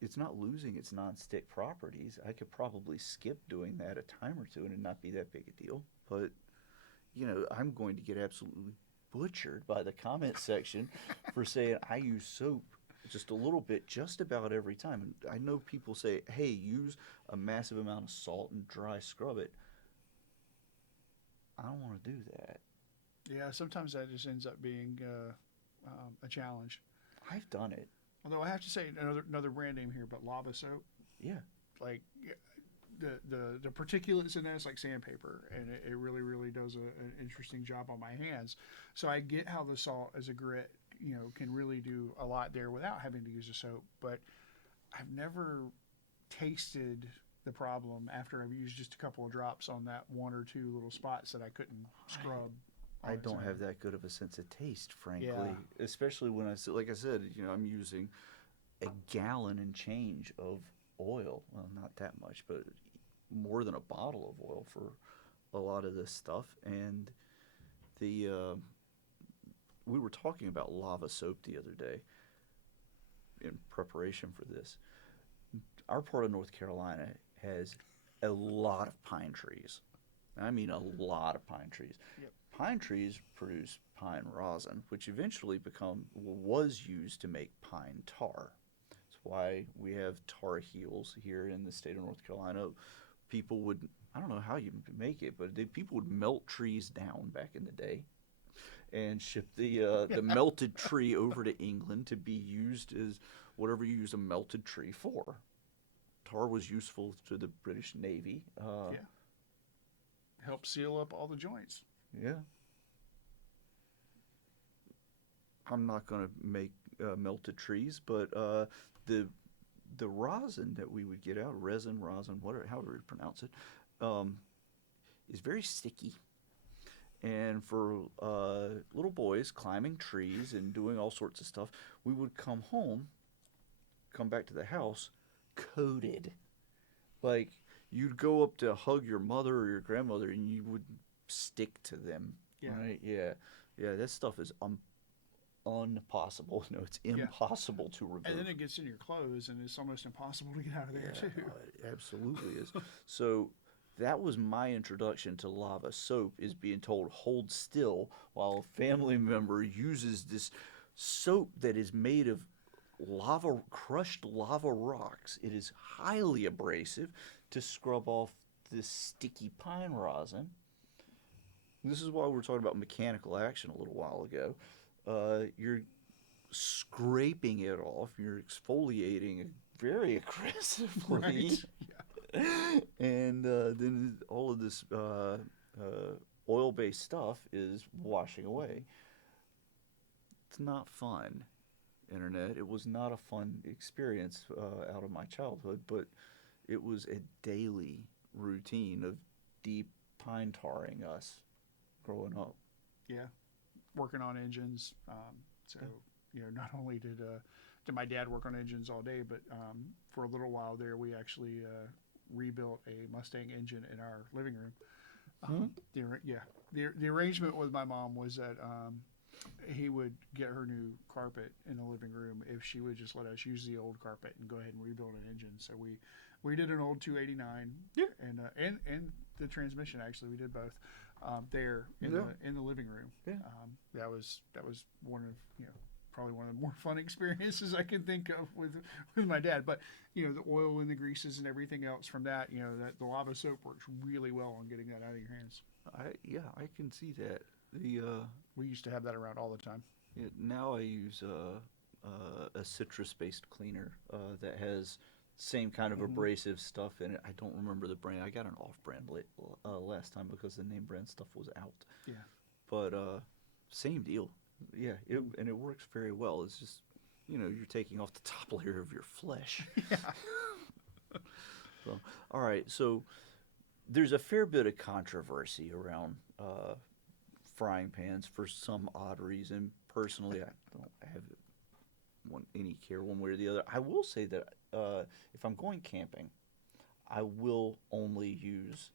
It's not losing its non-stick properties. I could probably skip doing that a time or two and it not be that big a deal. But I'm going to get absolutely butchered by the comment section for saying I use soap just a little bit just about every time. And I know people say, hey, use a massive amount of salt and dry scrub it. I don't want to do that. Yeah, sometimes that just ends up being a challenge. I've done it. Although I have to say another brand name here, but Lava Soap, Yeah. like the particulates in there is like sandpaper, and it really, really does an interesting job on my hands. So I get how the salt as a grit, can really do a lot there without having to use a soap. But I've never tasted the problem after I've used just a couple of drops on that one or two little spots that I couldn't scrub. I don't have that good of a sense of taste, frankly. Yeah. Especially when like I said, I'm using a gallon and change of oil. Well, not that much, but more than a bottle of oil for a lot of this stuff. And we were talking about Lava Soap the other day in preparation for this. Our part of North Carolina has a lot of pine trees. I mean, a lot of pine trees. Yep. Pine trees produce pine rosin, which eventually was used to make pine tar. That's why we have tar heels here in the state of North Carolina. People would, I don't know how you make it, but people would melt trees down back in the day and ship the melted tree over to England to be used as whatever you use a melted tree for. Tar was useful to the British Navy. Yeah. Help seal up all the joints. Yeah. I'm not going to make melted trees, but the rosin that we would get out, resin, rosin, whatever, however you pronounce it, is very sticky. And for little boys climbing trees and doing all sorts of stuff, we would come back to the house, coated. Like, you'd go up to hug your mother or your grandmother, and you would stick to them. Yeah. Right? Yeah. Yeah, that stuff is impossible. No, it's impossible to remove. And then it gets in your clothes, and it's almost impossible to get out of there, too. No, it absolutely is. So that was my introduction to lava soap, is being told hold still while a family member uses this soap that is made of crushed lava rocks. It is highly abrasive to scrub off this sticky pine rosin. This is why we were talking about mechanical action a little while ago. You're scraping it off. You're exfoliating very aggressively. Right. Yeah. And then all of this oil-based stuff is washing away. It's not fun, Internet. It was not a fun experience out of my childhood, but it was a daily routine of deep pine tarring us growing up. Yeah. Working on engines. Not only did my dad work on engines all day, but for a little while there, we actually rebuilt a Mustang engine in our living room. The arrangement with my mom was that he would get her new carpet in the living room if she would just let us use the old carpet and go ahead and rebuild an engine. So we did an old 289, and the transmission, actually we did both there in the living room. Yeah. That was one of probably one of the more fun experiences I can think of with my dad. But the oil and the greases and everything else from that, that the lava soap works really well on getting that out of your hands. I can see that. We used to have that around all the time. Now I use a citrus-based cleaner that has same kind of abrasive stuff in it. I don't remember the brand. I got an off-brand last time because the name brand stuff was out. Yeah. But same deal. Yeah, and it works very well. It's just, you're taking off the top layer of your flesh. Yeah. So, all right, so there's a fair bit of controversy around frying pans for some odd reason. Personally, I don't have any care one way or the other. I will say that if I'm going camping, I will only use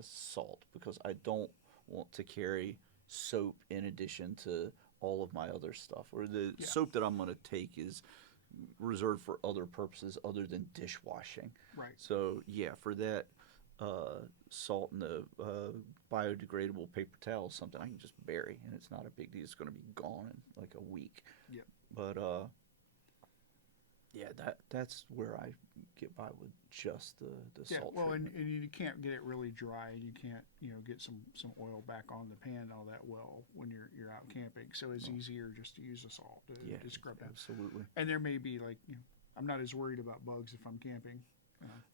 salt because I don't want to carry soap in addition to all of my other stuff. Or the soap that I'm going to take is reserved for other purposes other than dishwashing. Right. So, for that, salt and the biodegradable paper towel is something I can just bury, and it's not a big deal. It's going to be gone in like a week. Yep. But that's where I get by with just the salt. Well, and treatment. you can't get it really dry. You can't get some oil back on the pan all that well when you're out camping. So it's easier just to use the salt to scrub that. Absolutely. And there may be I'm not as worried about bugs if I'm camping.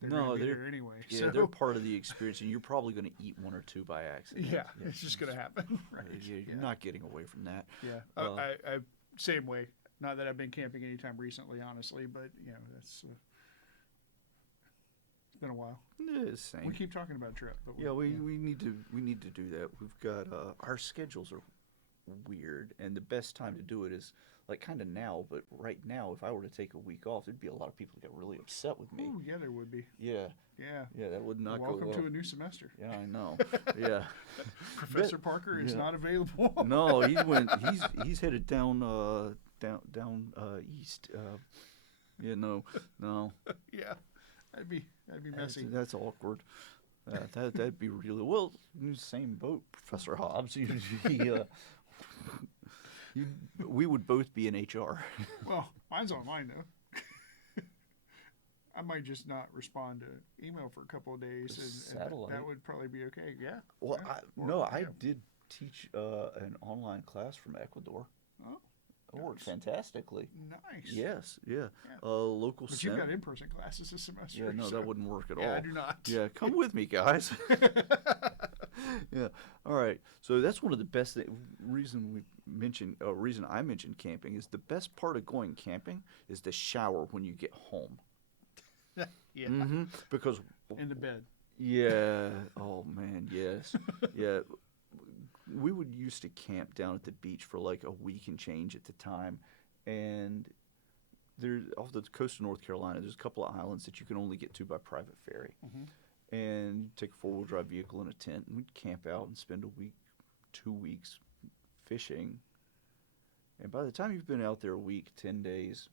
They're there anyway. Yeah, so. They're part of the experience, and you're probably going to eat one or two by accident. Yeah, it's just going to happen. Right. You're not getting away from that. Yeah, I same way. Not that I've been camping anytime recently, honestly, but that's it's been a while. It's same. We keep talking about a trip, but we need to do that. We've got our schedules are weird, and the best time to do it is like kind of now. But right now, if I were to take a week off, there'd be a lot of people that get really upset with me. Ooh, yeah, there would be. Yeah, that would not go well. Welcome to a new semester. Yeah, I know. Yeah, Professor Parker is not available. No, he's headed down east. No. Yeah, that'd be messy. That's awkward. That'd be really well. Same boat, Professor Hobbs. We would both be in HR. Well, mine's online though. I might just not respond to email for a couple of days, and that would probably be okay. Yeah. Well, yeah. I did teach an online class from Ecuador. Oh, It worked nice. fantastically. Nice. Yes, yeah. Yeah. Local But you've sim. got in-person classes this semester. Yeah, no, so. that wouldn't work at Yeah, I all. do not. Yeah, come with me, guys. Yeah. All right. So that's one of the best reason I mentioned camping is the best part of going camping is the shower when you get home. Yeah. Because In the bed. yeah, oh man, yes. Yeah. We would used to camp down at the beach for like a week and change at the time, and there off the coast of North Carolina, there's a couple of islands that you can only get to by private ferry. Hmm. And you take a four-wheel drive vehicle and a tent, and we'd camp out and spend a week, 2 weeks fishing. And by the time you've been out there a week, 10 days,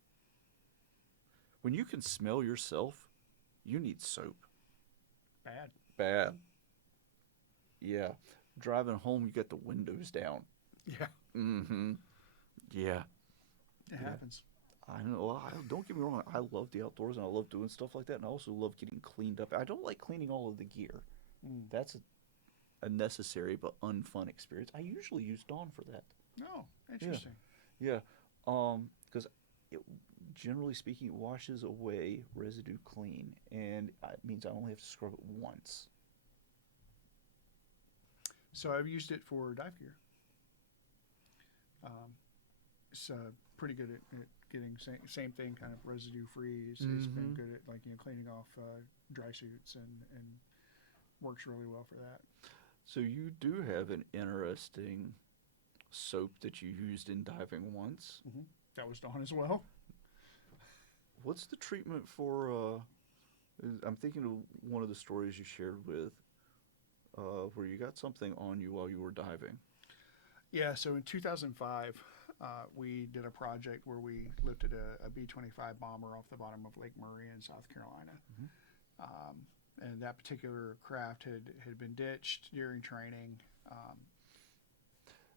when you can smell yourself, you need soap. Bad. Bad. Yeah. Driving home, you got the windows down. Yeah. Mm-hmm. Yeah. It Yeah. happens. I know. Don't get me wrong. I love the outdoors and I love doing stuff like that. And I also love getting cleaned up. I don't like cleaning all of the gear. Mm. That's a necessary but unfun experience. I usually use Dawn for that. Oh, interesting. Yeah. Because it, generally speaking, it washes away residue clean, and it means I only have to scrub it once. So I've used it for dive gear. It's pretty good at getting same thing, kind of residue free. It's been good at cleaning off dry suits and works really well for that. So you do have an interesting soap that you used in diving once. Hmm. That was Dawn as well. What's the treatment for? I'm thinking of one of the stories you shared with, where you got something on you while you were diving. Yeah, so in 2005, we did a project where we lifted a B-25 bomber off the bottom of Lake Murray in South Carolina. And that particular craft had been ditched during training.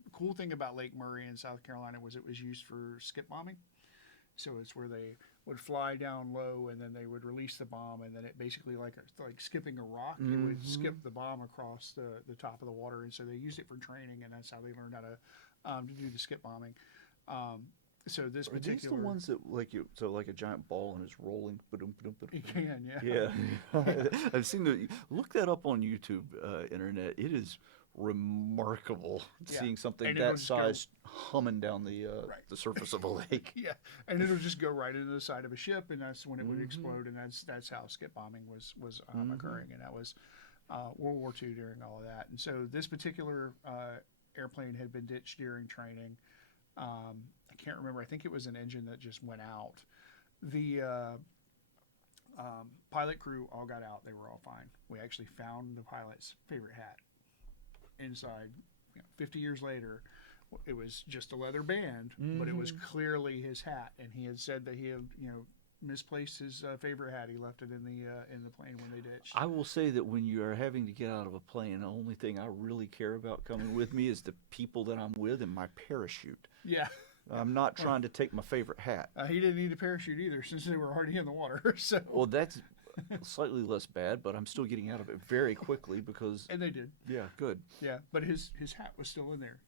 The cool thing about Lake Murray in South Carolina was it was used for skip bombing. So it's where they would fly down low and then they would release the bomb, and then it basically like skipping a rock, it would skip the bomb across the top of the water. And so they used it for training, and that's how they learned how to do the skip bombing. So this Are these the particular ones that like a giant ball and it's rolling? you can, yeah. Yeah, I've seen look that up on YouTube, internet. It is remarkable Yeah. seeing something And it'll that just go- size humming down the Right. the surface of a lake. Yeah, and it'll just go right into the side of a ship, and that's when it would explode, and that's how skip bombing was occurring, and that was World War II during all of that. And so this particular airplane had been ditched during training. I can't remember. I think it was an engine that just went out. The pilot crew all got out. They were all fine. We actually found the pilot's favorite hat inside. 50 years later, it was just a leather band, but it was clearly his hat, and he had said that he had misplaced his favorite hat. He left it in the plane when they ditched. I will say that when you are having to get out of a plane, the only thing I really care about coming with me is the people that I'm with and my parachute. Yeah. I'm not trying to take my favorite hat. He didn't need a parachute either, since they were already in the water. So. Well, that's slightly less bad, but I'm still getting out of it very quickly because. And they did. Yeah, good. Yeah, but his hat was still in there,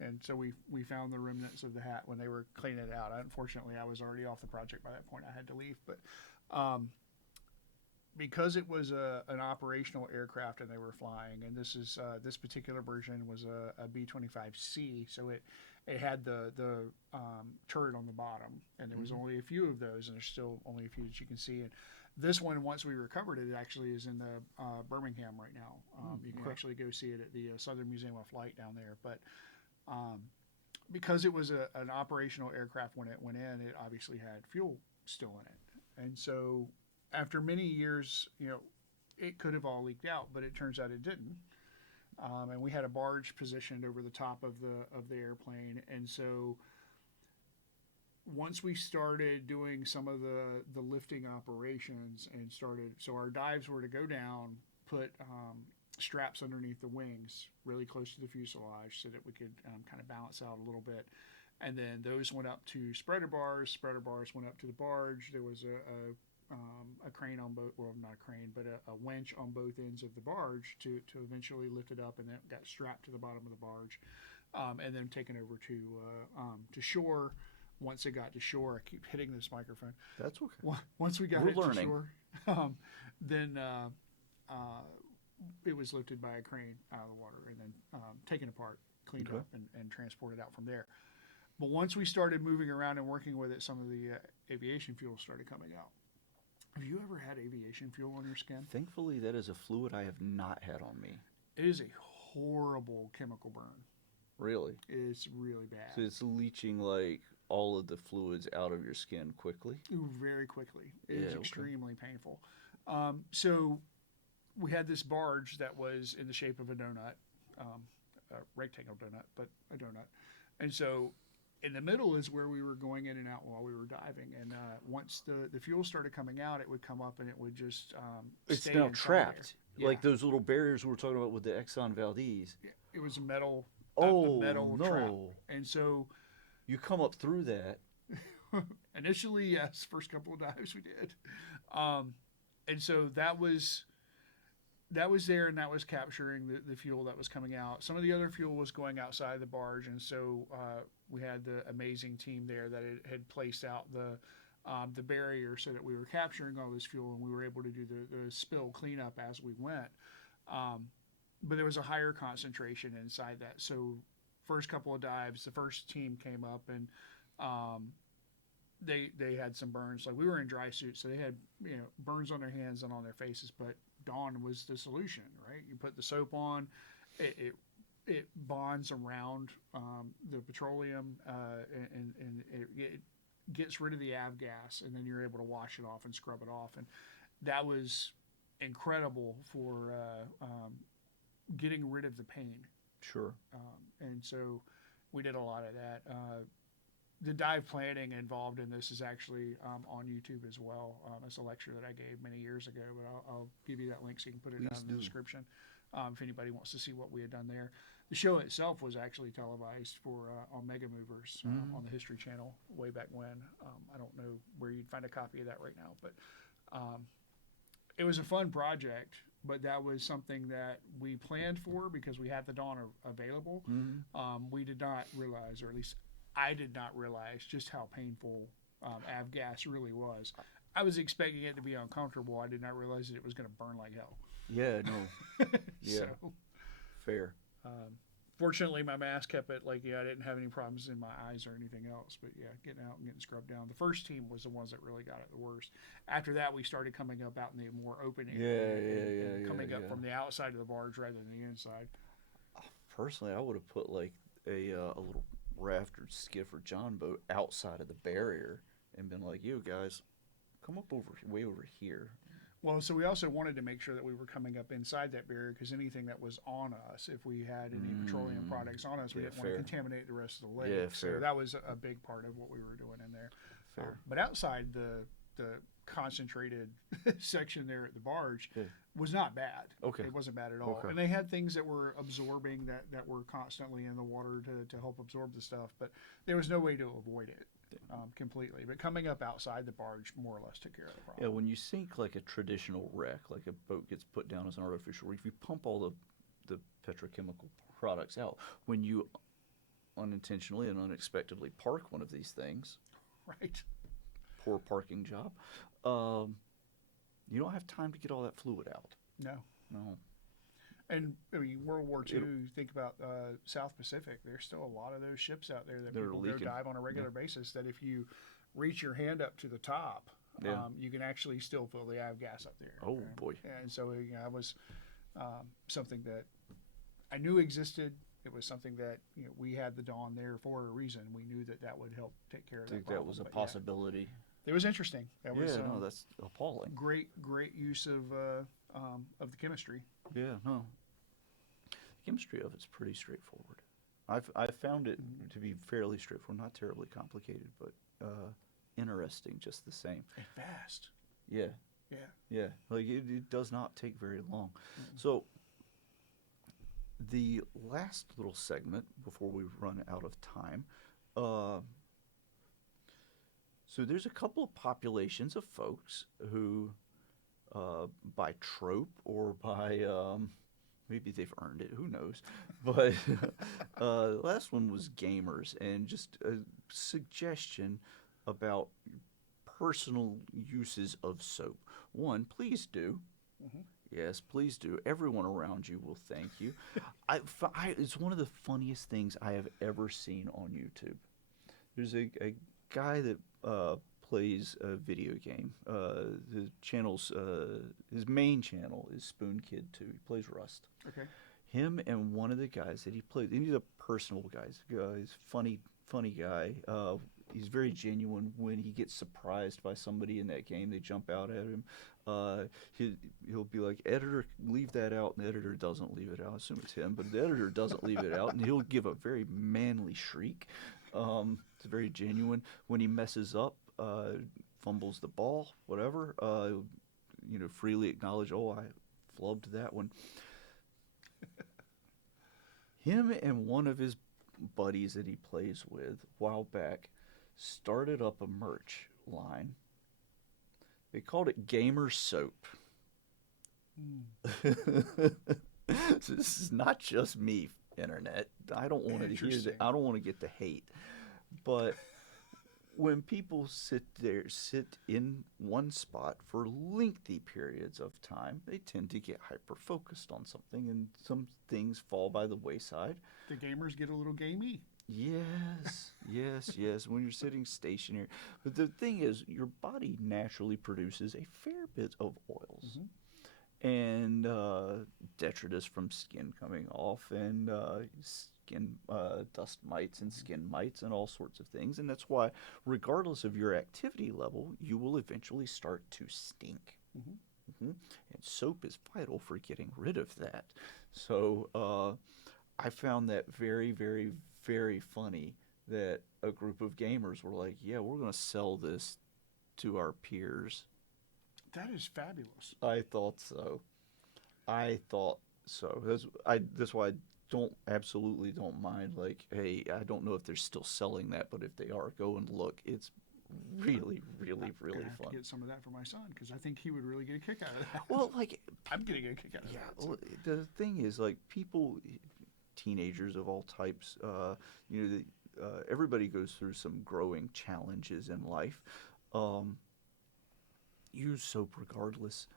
and so we found the remnants of the hat when they were cleaning it out. Unfortunately, I was already off the project by that point. I had to leave, but because it was an operational aircraft and they were flying, and this particular version was a B-25C, so it had the turret on the bottom, and there was only a few of those, and there's still only a few that you can see. And this one, once we recovered it, it actually is in the Birmingham right now. You can actually go see it at the Southern Museum of Flight down there. But because it was an operational aircraft when it went in, it obviously had fuel still in it. And so after many years, it could have all leaked out, but it turns out it didn't. And we had a barge positioned over the top of the airplane, and so once we started doing some of the lifting operations and so our dives were to go down, put straps underneath the wings really close to the fuselage so that we could kind of balance out a little bit, and then those went up to spreader bars went up to the barge. There was a crane on both, well, not a crane, but a winch on both ends of the barge to eventually lift it up, and then it got strapped to the bottom of the barge, and then taken over to shore. Once it got to shore, I keep hitting this microphone. That's okay. Once we got We're it learning. to shore, then it was lifted by a crane out of the water and then taken apart, cleaned Okay. up, and transported out from there. But once we started moving around and working with it, some of the aviation fuel started coming out. Have you ever had aviation fuel on your skin? Thankfully, that is a fluid I have not had on me. It is a horrible chemical burn. Really? It's really bad. So it's leaching like all of the fluids out of your skin quickly? Ooh, very quickly. It Yeah, is okay. extremely painful. So we had this barge that was in the shape of a donut, a rectangle donut, but a donut. And so in the middle is where we were going in and out while we were diving. And once the fuel started coming out, it would come up and it would just It's stay now inside trapped. there. Like those little barriers we were talking about with the Exxon Valdez. Yeah. It was a metal, Oh, a metal no. trap. And so You come up through that. initially, yes, first couple of dives we did. And so that was there, and that was capturing the fuel that was coming out. Some of the other fuel was going outside the barge, and so we had the amazing team there that had placed out the barrier so that we were capturing all this fuel, and we were able to do the spill cleanup as we went. But there was a higher concentration inside that. So first couple of dives, the first team came up and they had some burns. Like we were in dry suits, so they had burns on their hands and on their faces. But Dawn was the solution, right? You put the soap on, it bonds around the petroleum and it gets rid of the avgas, and then you're able to wash it off and scrub it off. And that was incredible for getting rid of the pain. Sure. And so we did a lot of that. The dive planning involved in this is actually on YouTube as well. It's a lecture that I gave many years ago, but I'll give you that link so you can put it Please down in the do. description if anybody wants to see what we had done there. The show itself was actually televised for on Mega Movers on the History Channel way back when. I don't know where you'd find a copy of that right now, but it was a fun project. But that was something that we planned for because we had the Dawn available. We did not realize, or at least I did not realize, just how painful avgas really was. I was expecting it to be uncomfortable. I did not realize that it was going to burn like hell. Yeah, no. Yeah. So, Fair. fortunately, my mask kept it like, I didn't have any problems in my eyes or anything else. But yeah, getting out and getting scrubbed down. The first team was the ones that really got it the worst. After that, we started coming up out in the more open area. And coming up from the outside of the barge rather than the inside. Personally, I would have put like a little raft or skiff or John boat outside of the barrier and been like, "You guys, come up way over here." Well, so we also wanted to make sure that we were coming up inside that barrier because anything that was on us, if we had any petroleum products on us, we Yeah, didn't want fair. to contaminate the rest of the lake. Yeah, so fair. that was a big part of what we were doing in there. Fair. But outside the concentrated section there at the barge Yeah. was not bad. Okay. It wasn't bad at all. Okay. And they had things that were absorbing that were constantly in the water to help absorb the stuff, but there was no way to avoid it completely. But coming up outside the barge more or less took care of the problem. Yeah, when you sink like a traditional wreck, like a boat gets put down as an artificial reef, you pump all the petrochemical products out. When you unintentionally and unexpectedly park one of these things, Right. poor parking job, you don't have time to get all that fluid out. No. No. And I mean, World War II, you think about South Pacific, there's still a lot of those ships out there that They're people leaking. go dive on a regular basis that if you reach your hand up to the top, Yeah. you can actually still feel the avgas up there. Oh, boy. And so that was something that I knew existed. It was something that we had the Dawn there for a reason. We knew that would help take care of I think that that problem. was a But, yeah, possibility. it was interesting. That was No, that's appalling. great use of the chemistry. Yeah, no. The chemistry of it's pretty straightforward. I've found it to be fairly straightforward, not terribly complicated, but interesting just the same. And fast. Yeah, Yeah. yeah. Like it does not take very long. So the last little segment before we run out of time, So there's a couple of populations of folks who, by trope or by maybe they've earned it, who knows? But the last one was gamers, and just a suggestion about personal uses of soap. One, please do. Hmm. Yes, please do. Everyone around you will thank you. It's one of the funniest things I have ever seen on YouTube. There's a guy that plays a video game. His main channel is Spoon Kid 2. He plays Rust. Okay. Him and one of the guys that he plays, and he's a personable guy. He's a funny guy. He's very genuine. When he gets surprised by somebody in that game, they jump out at him. He'll be like, "Editor, leave that out," and the editor doesn't leave it out. I assume it's him, but the editor doesn't leave it out, and he'll give a very manly shriek. It's very genuine. When he messes up, fumbles the ball, whatever, freely acknowledge, "Oh, I flubbed that one." Him and one of his buddies that he plays with a while back started up a merch line. They called it Gamer Soap. So this is not just me, internet. I don't want to hear that. I don't want to get the hate. But when people sit in one spot for lengthy periods of time, they tend to get hyper focused on something, and some things fall by the wayside. The gamers get a little gamey. Yes, yes. When you're sitting stationary, but the thing is, your body naturally produces a fair bit of oils. And detritus from skin coming off, and skin dust mites and skin mites and all sorts of things. And that's why, regardless of your activity level, you will eventually start to stink. And soap is vital for getting rid of that. So I found that very, very, very funny that a group of gamers were like, "Yeah, we're going to sell this to our peers." That is fabulous. I thought so. That's why I absolutely don't mind. Like, hey, I don't know if they're still selling that, but if they are, go and look. It's really, really, really I have fun. to get some of that for my son because I think he would really get a kick out of that. Well, like, I'm getting a kick out of yeah. that. Well, the thing is, like, people, teenagers of all types, everybody goes through some growing challenges in life. Use soap regardless.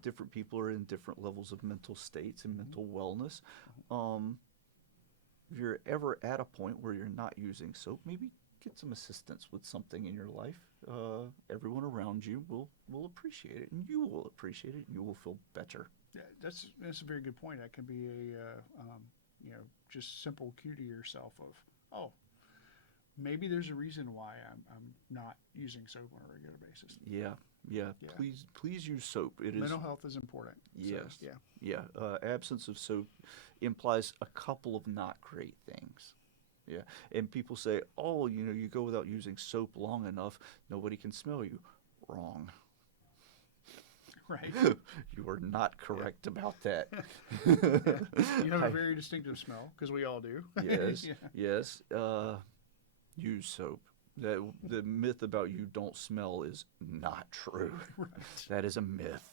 Different people are in different levels of mental states and mental wellness. If you're ever at a point where you're not using soap, maybe get some assistance with something in your life. Everyone around you will appreciate it, and you will appreciate it, and you will feel better. Yeah, that's a very good point. That can be just simple cue to yourself of, oh, maybe there's a reason why I'm not using soap on a regular basis. Yeah. Please use soap. Mental health is important. Yes. So, yeah. Absence of soap implies a couple of not great things. Yeah. And people say, "Oh, you go without using soap long enough, nobody can smell you." Wrong. Right. You are not correct about that. You have a very distinctive smell, because we all do. Yes. Yeah. Yes. Use soap. The myth about you don't smell is not true. Right. That is a myth.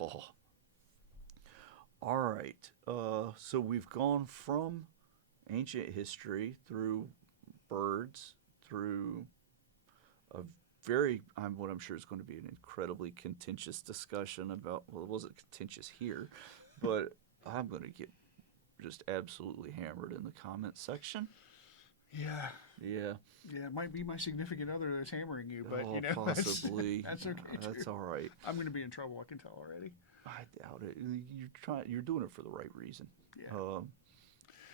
Oh. All right. So we've gone from ancient history through birds, through a what I'm sure is going to be an incredibly contentious discussion about, well, it wasn't contentious here, but I'm going to get just absolutely hammered in the comment section. Yeah. Yeah. Yeah, it might be my significant other that's hammering you, but possibly. that's okay too. That's all right. I'm going to be in trouble, I can tell already. I doubt it. You're doing it for the right reason. Yeah.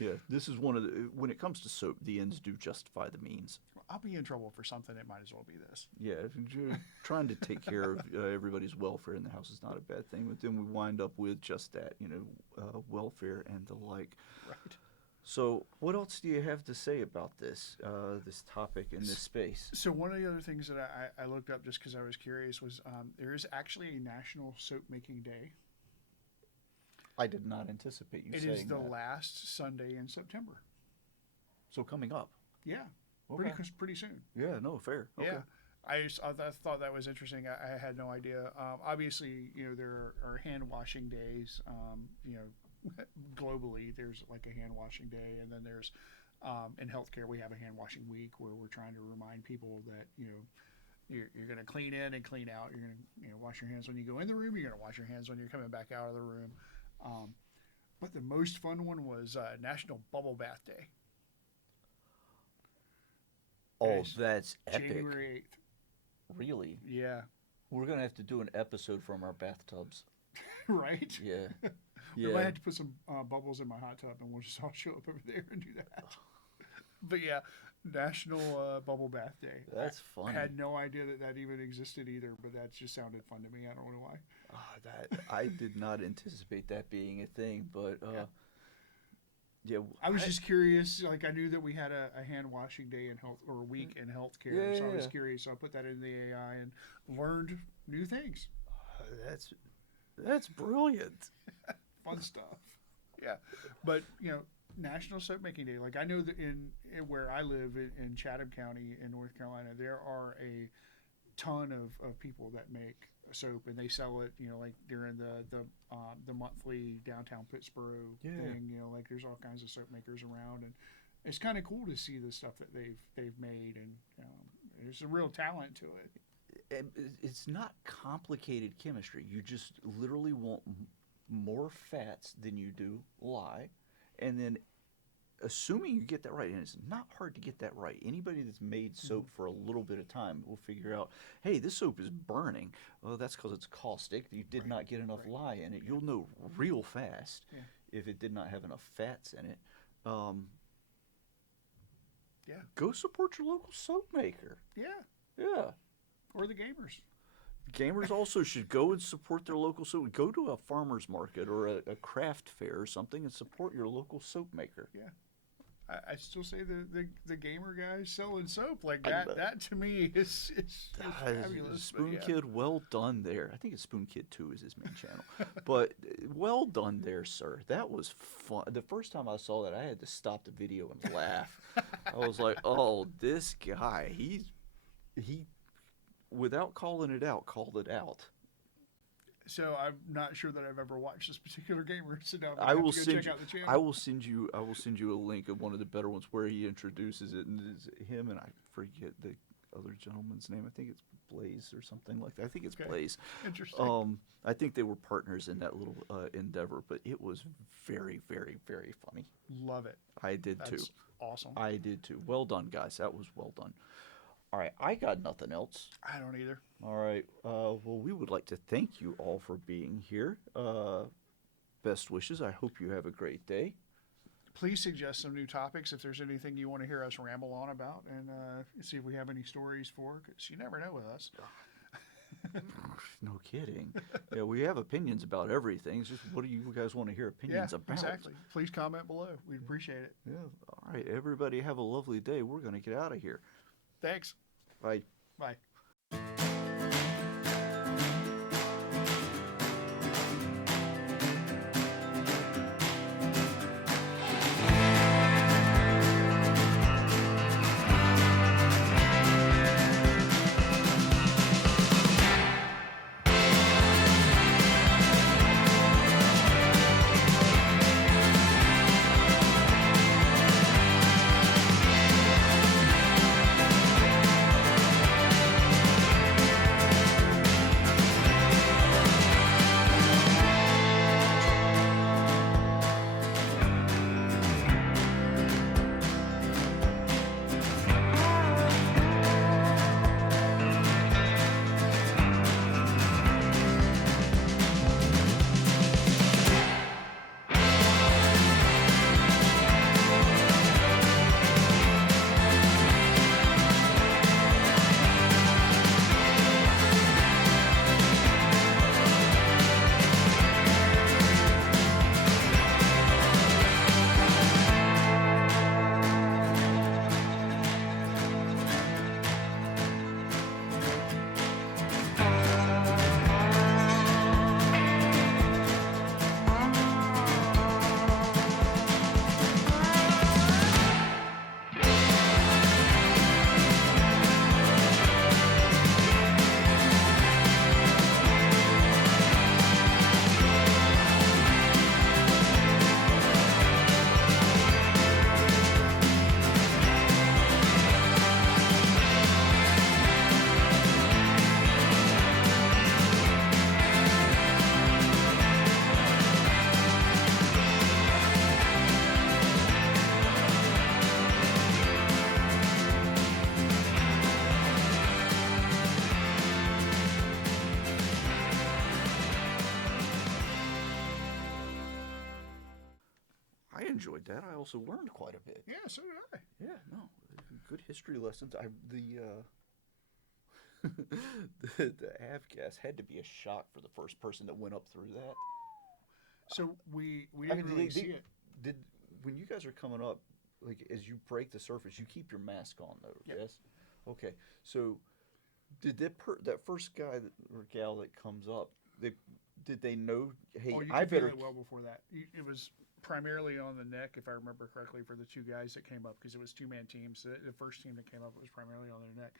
Yeah. This is one of the, when it comes to soap, the ends do justify the means. Well, I'll be in trouble for something. It might as well be this. Yeah. If you're trying to take care of everybody's welfare in the house is not a bad thing, but then we wind up with just that, welfare and the like. Right. So, what else do you have to say about this topic in this space? So one of the other things that I looked up just because I was curious was there is actually a National Soap Making Day. I did not anticipate you saying that. It is the last Sunday in September. So coming up. Yeah, Okay. pretty soon. Yeah, no, fair. Okay. Yeah. I thought that was interesting. I had no idea. Obviously, there are hand washing days. Globally, there's like a hand washing day, and then there's in healthcare we have a hand washing week where we're trying to remind people that you're going to clean in and clean out. You're going to wash your hands when you go in the room. You're going to wash your hands when you're coming back out of the room. But the most fun one was National Bubble Bath Day. Oh, that's epic! January 8th. Really? Yeah. We're gonna have to do an episode from our bathtubs. Right? Yeah. We might have to put some bubbles in my hot tub, and we'll just all show up over there and do that. But yeah, National Bubble Bath Day. That's funny. I had no idea that even existed either, but that just sounded fun to me. I don't know why. I did not anticipate that being a thing, but yeah. I was just curious. Like I knew that we had a hand washing day in health or a week in healthcare, so I was curious. So I put that in the AI and learned new things. That's brilliant. Fun stuff. Yeah, but National Soap Making Day. Like I know that in where I live in Chatham County in North Carolina, there are a ton of people that make soap and they sell it. Like during the monthly downtown Pittsburgh thing. Like there's all kinds of soap makers around, and it's kind of cool to see the stuff that they've made, and there's a real talent to it. It's not complicated chemistry. You just literally want more fats than you do lye, and then assuming you get that right, and it's not hard to get that right. Anybody that's made soap for a little bit of time will figure out, hey, this soap is burning. Well, that's because it's caustic. You did not get enough lye in it. You'll know real fast if it did not have enough fats in it. Go support your local soap maker. Yeah. Or the gamers. Gamers also should go and support their local soap. Go to a farmer's market or a craft fair or something and support your local soap maker. Yeah. I still say the gamer guys selling soap like that. That to me is fabulous. Spoon Kid, well done there. I think it's Spoon Kid 2 is his main channel. But well done there, sir. That was fun. The first time I saw that, I had to stop the video and laugh. I was like, oh, this guy, he without calling it out, called it out. So I'm not sure that I've ever watched this particular gamer. So now I will check out the channel. I will send you a link of one of the better ones where he introduces it, and it's him and I forget the other gentleman's name. I think it's Blaze or something like that. I think it's Blaze. Interesting. I think they were partners in that little endeavor, but it was very, very, very funny. Love it. I did too. That's awesome. I did too. Well done, guys. That was well done. All right, I got nothing else. I don't either. All right. Well, we would like to thank you all for being here. Best wishes. I hope you have a great day. Please suggest some new topics if there's anything you want to hear us ramble on about, and see if we have any stories for, because you never know with us. No kidding. Yeah, we have opinions about everything. It's just what do you guys want to hear opinions about? Exactly. Please comment below. We'd appreciate it. Yeah. All right, everybody have a lovely day. We're going to get out of here. Thanks. Bye. Bye. enjoyed that. I also learned quite a bit. Yeah, so did I. Yeah, no, good history lessons. The avgas had to be a shock for the first person that went up through that. So we I didn't mean, really see it. did when you guys are coming up, like as you break the surface, you keep your mask on though. Yep. Yes. Okay. So did that first guy or gal that comes up, did they know? Hey, Oh, you I could feel better. it well before that. It was primarily on the neck, if I remember correctly, for the two guys that came up because it was two-man teams. The first team that came up was primarily on their neck,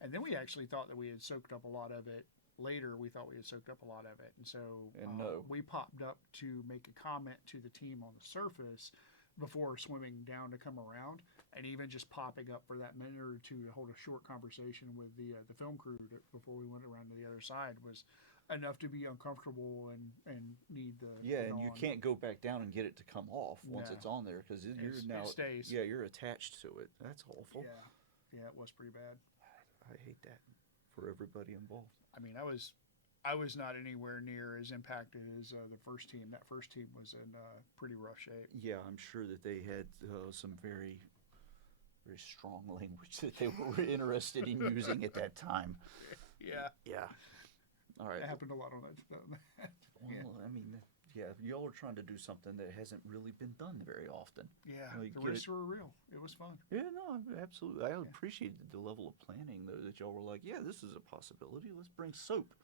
and then we actually thought that we had soaked up a lot of it. Later, we thought we had soaked up a lot of it, and so No. we popped up to make a comment to the team on the surface before swimming down to come around, and even just popping up for that minute or two to hold a short conversation with the film crew before we went around to the other side was enough to be uncomfortable and need the Yeah, it and you on. can't go back down and get it to come off once No. it's on there because you're now. It stays. Yeah, you're attached to it. That's awful. Yeah, it was pretty bad. I hate that for everybody involved. I mean, I was not anywhere near as impacted as the first team. That first team was in pretty rough shape. Yeah, I'm sure that they had some very, very strong language that they were interested in using at that time. Yeah, Yeah. All right. it happened a lot on that. Well, Yeah. I mean, yeah, y'all are trying to do something that hasn't really been done very often. Yeah, Like, the get risks it- were real. It was fun. Yeah, no, absolutely. I appreciated the level of planning, though, that y'all were like, yeah, this is a possibility. Let's bring soap.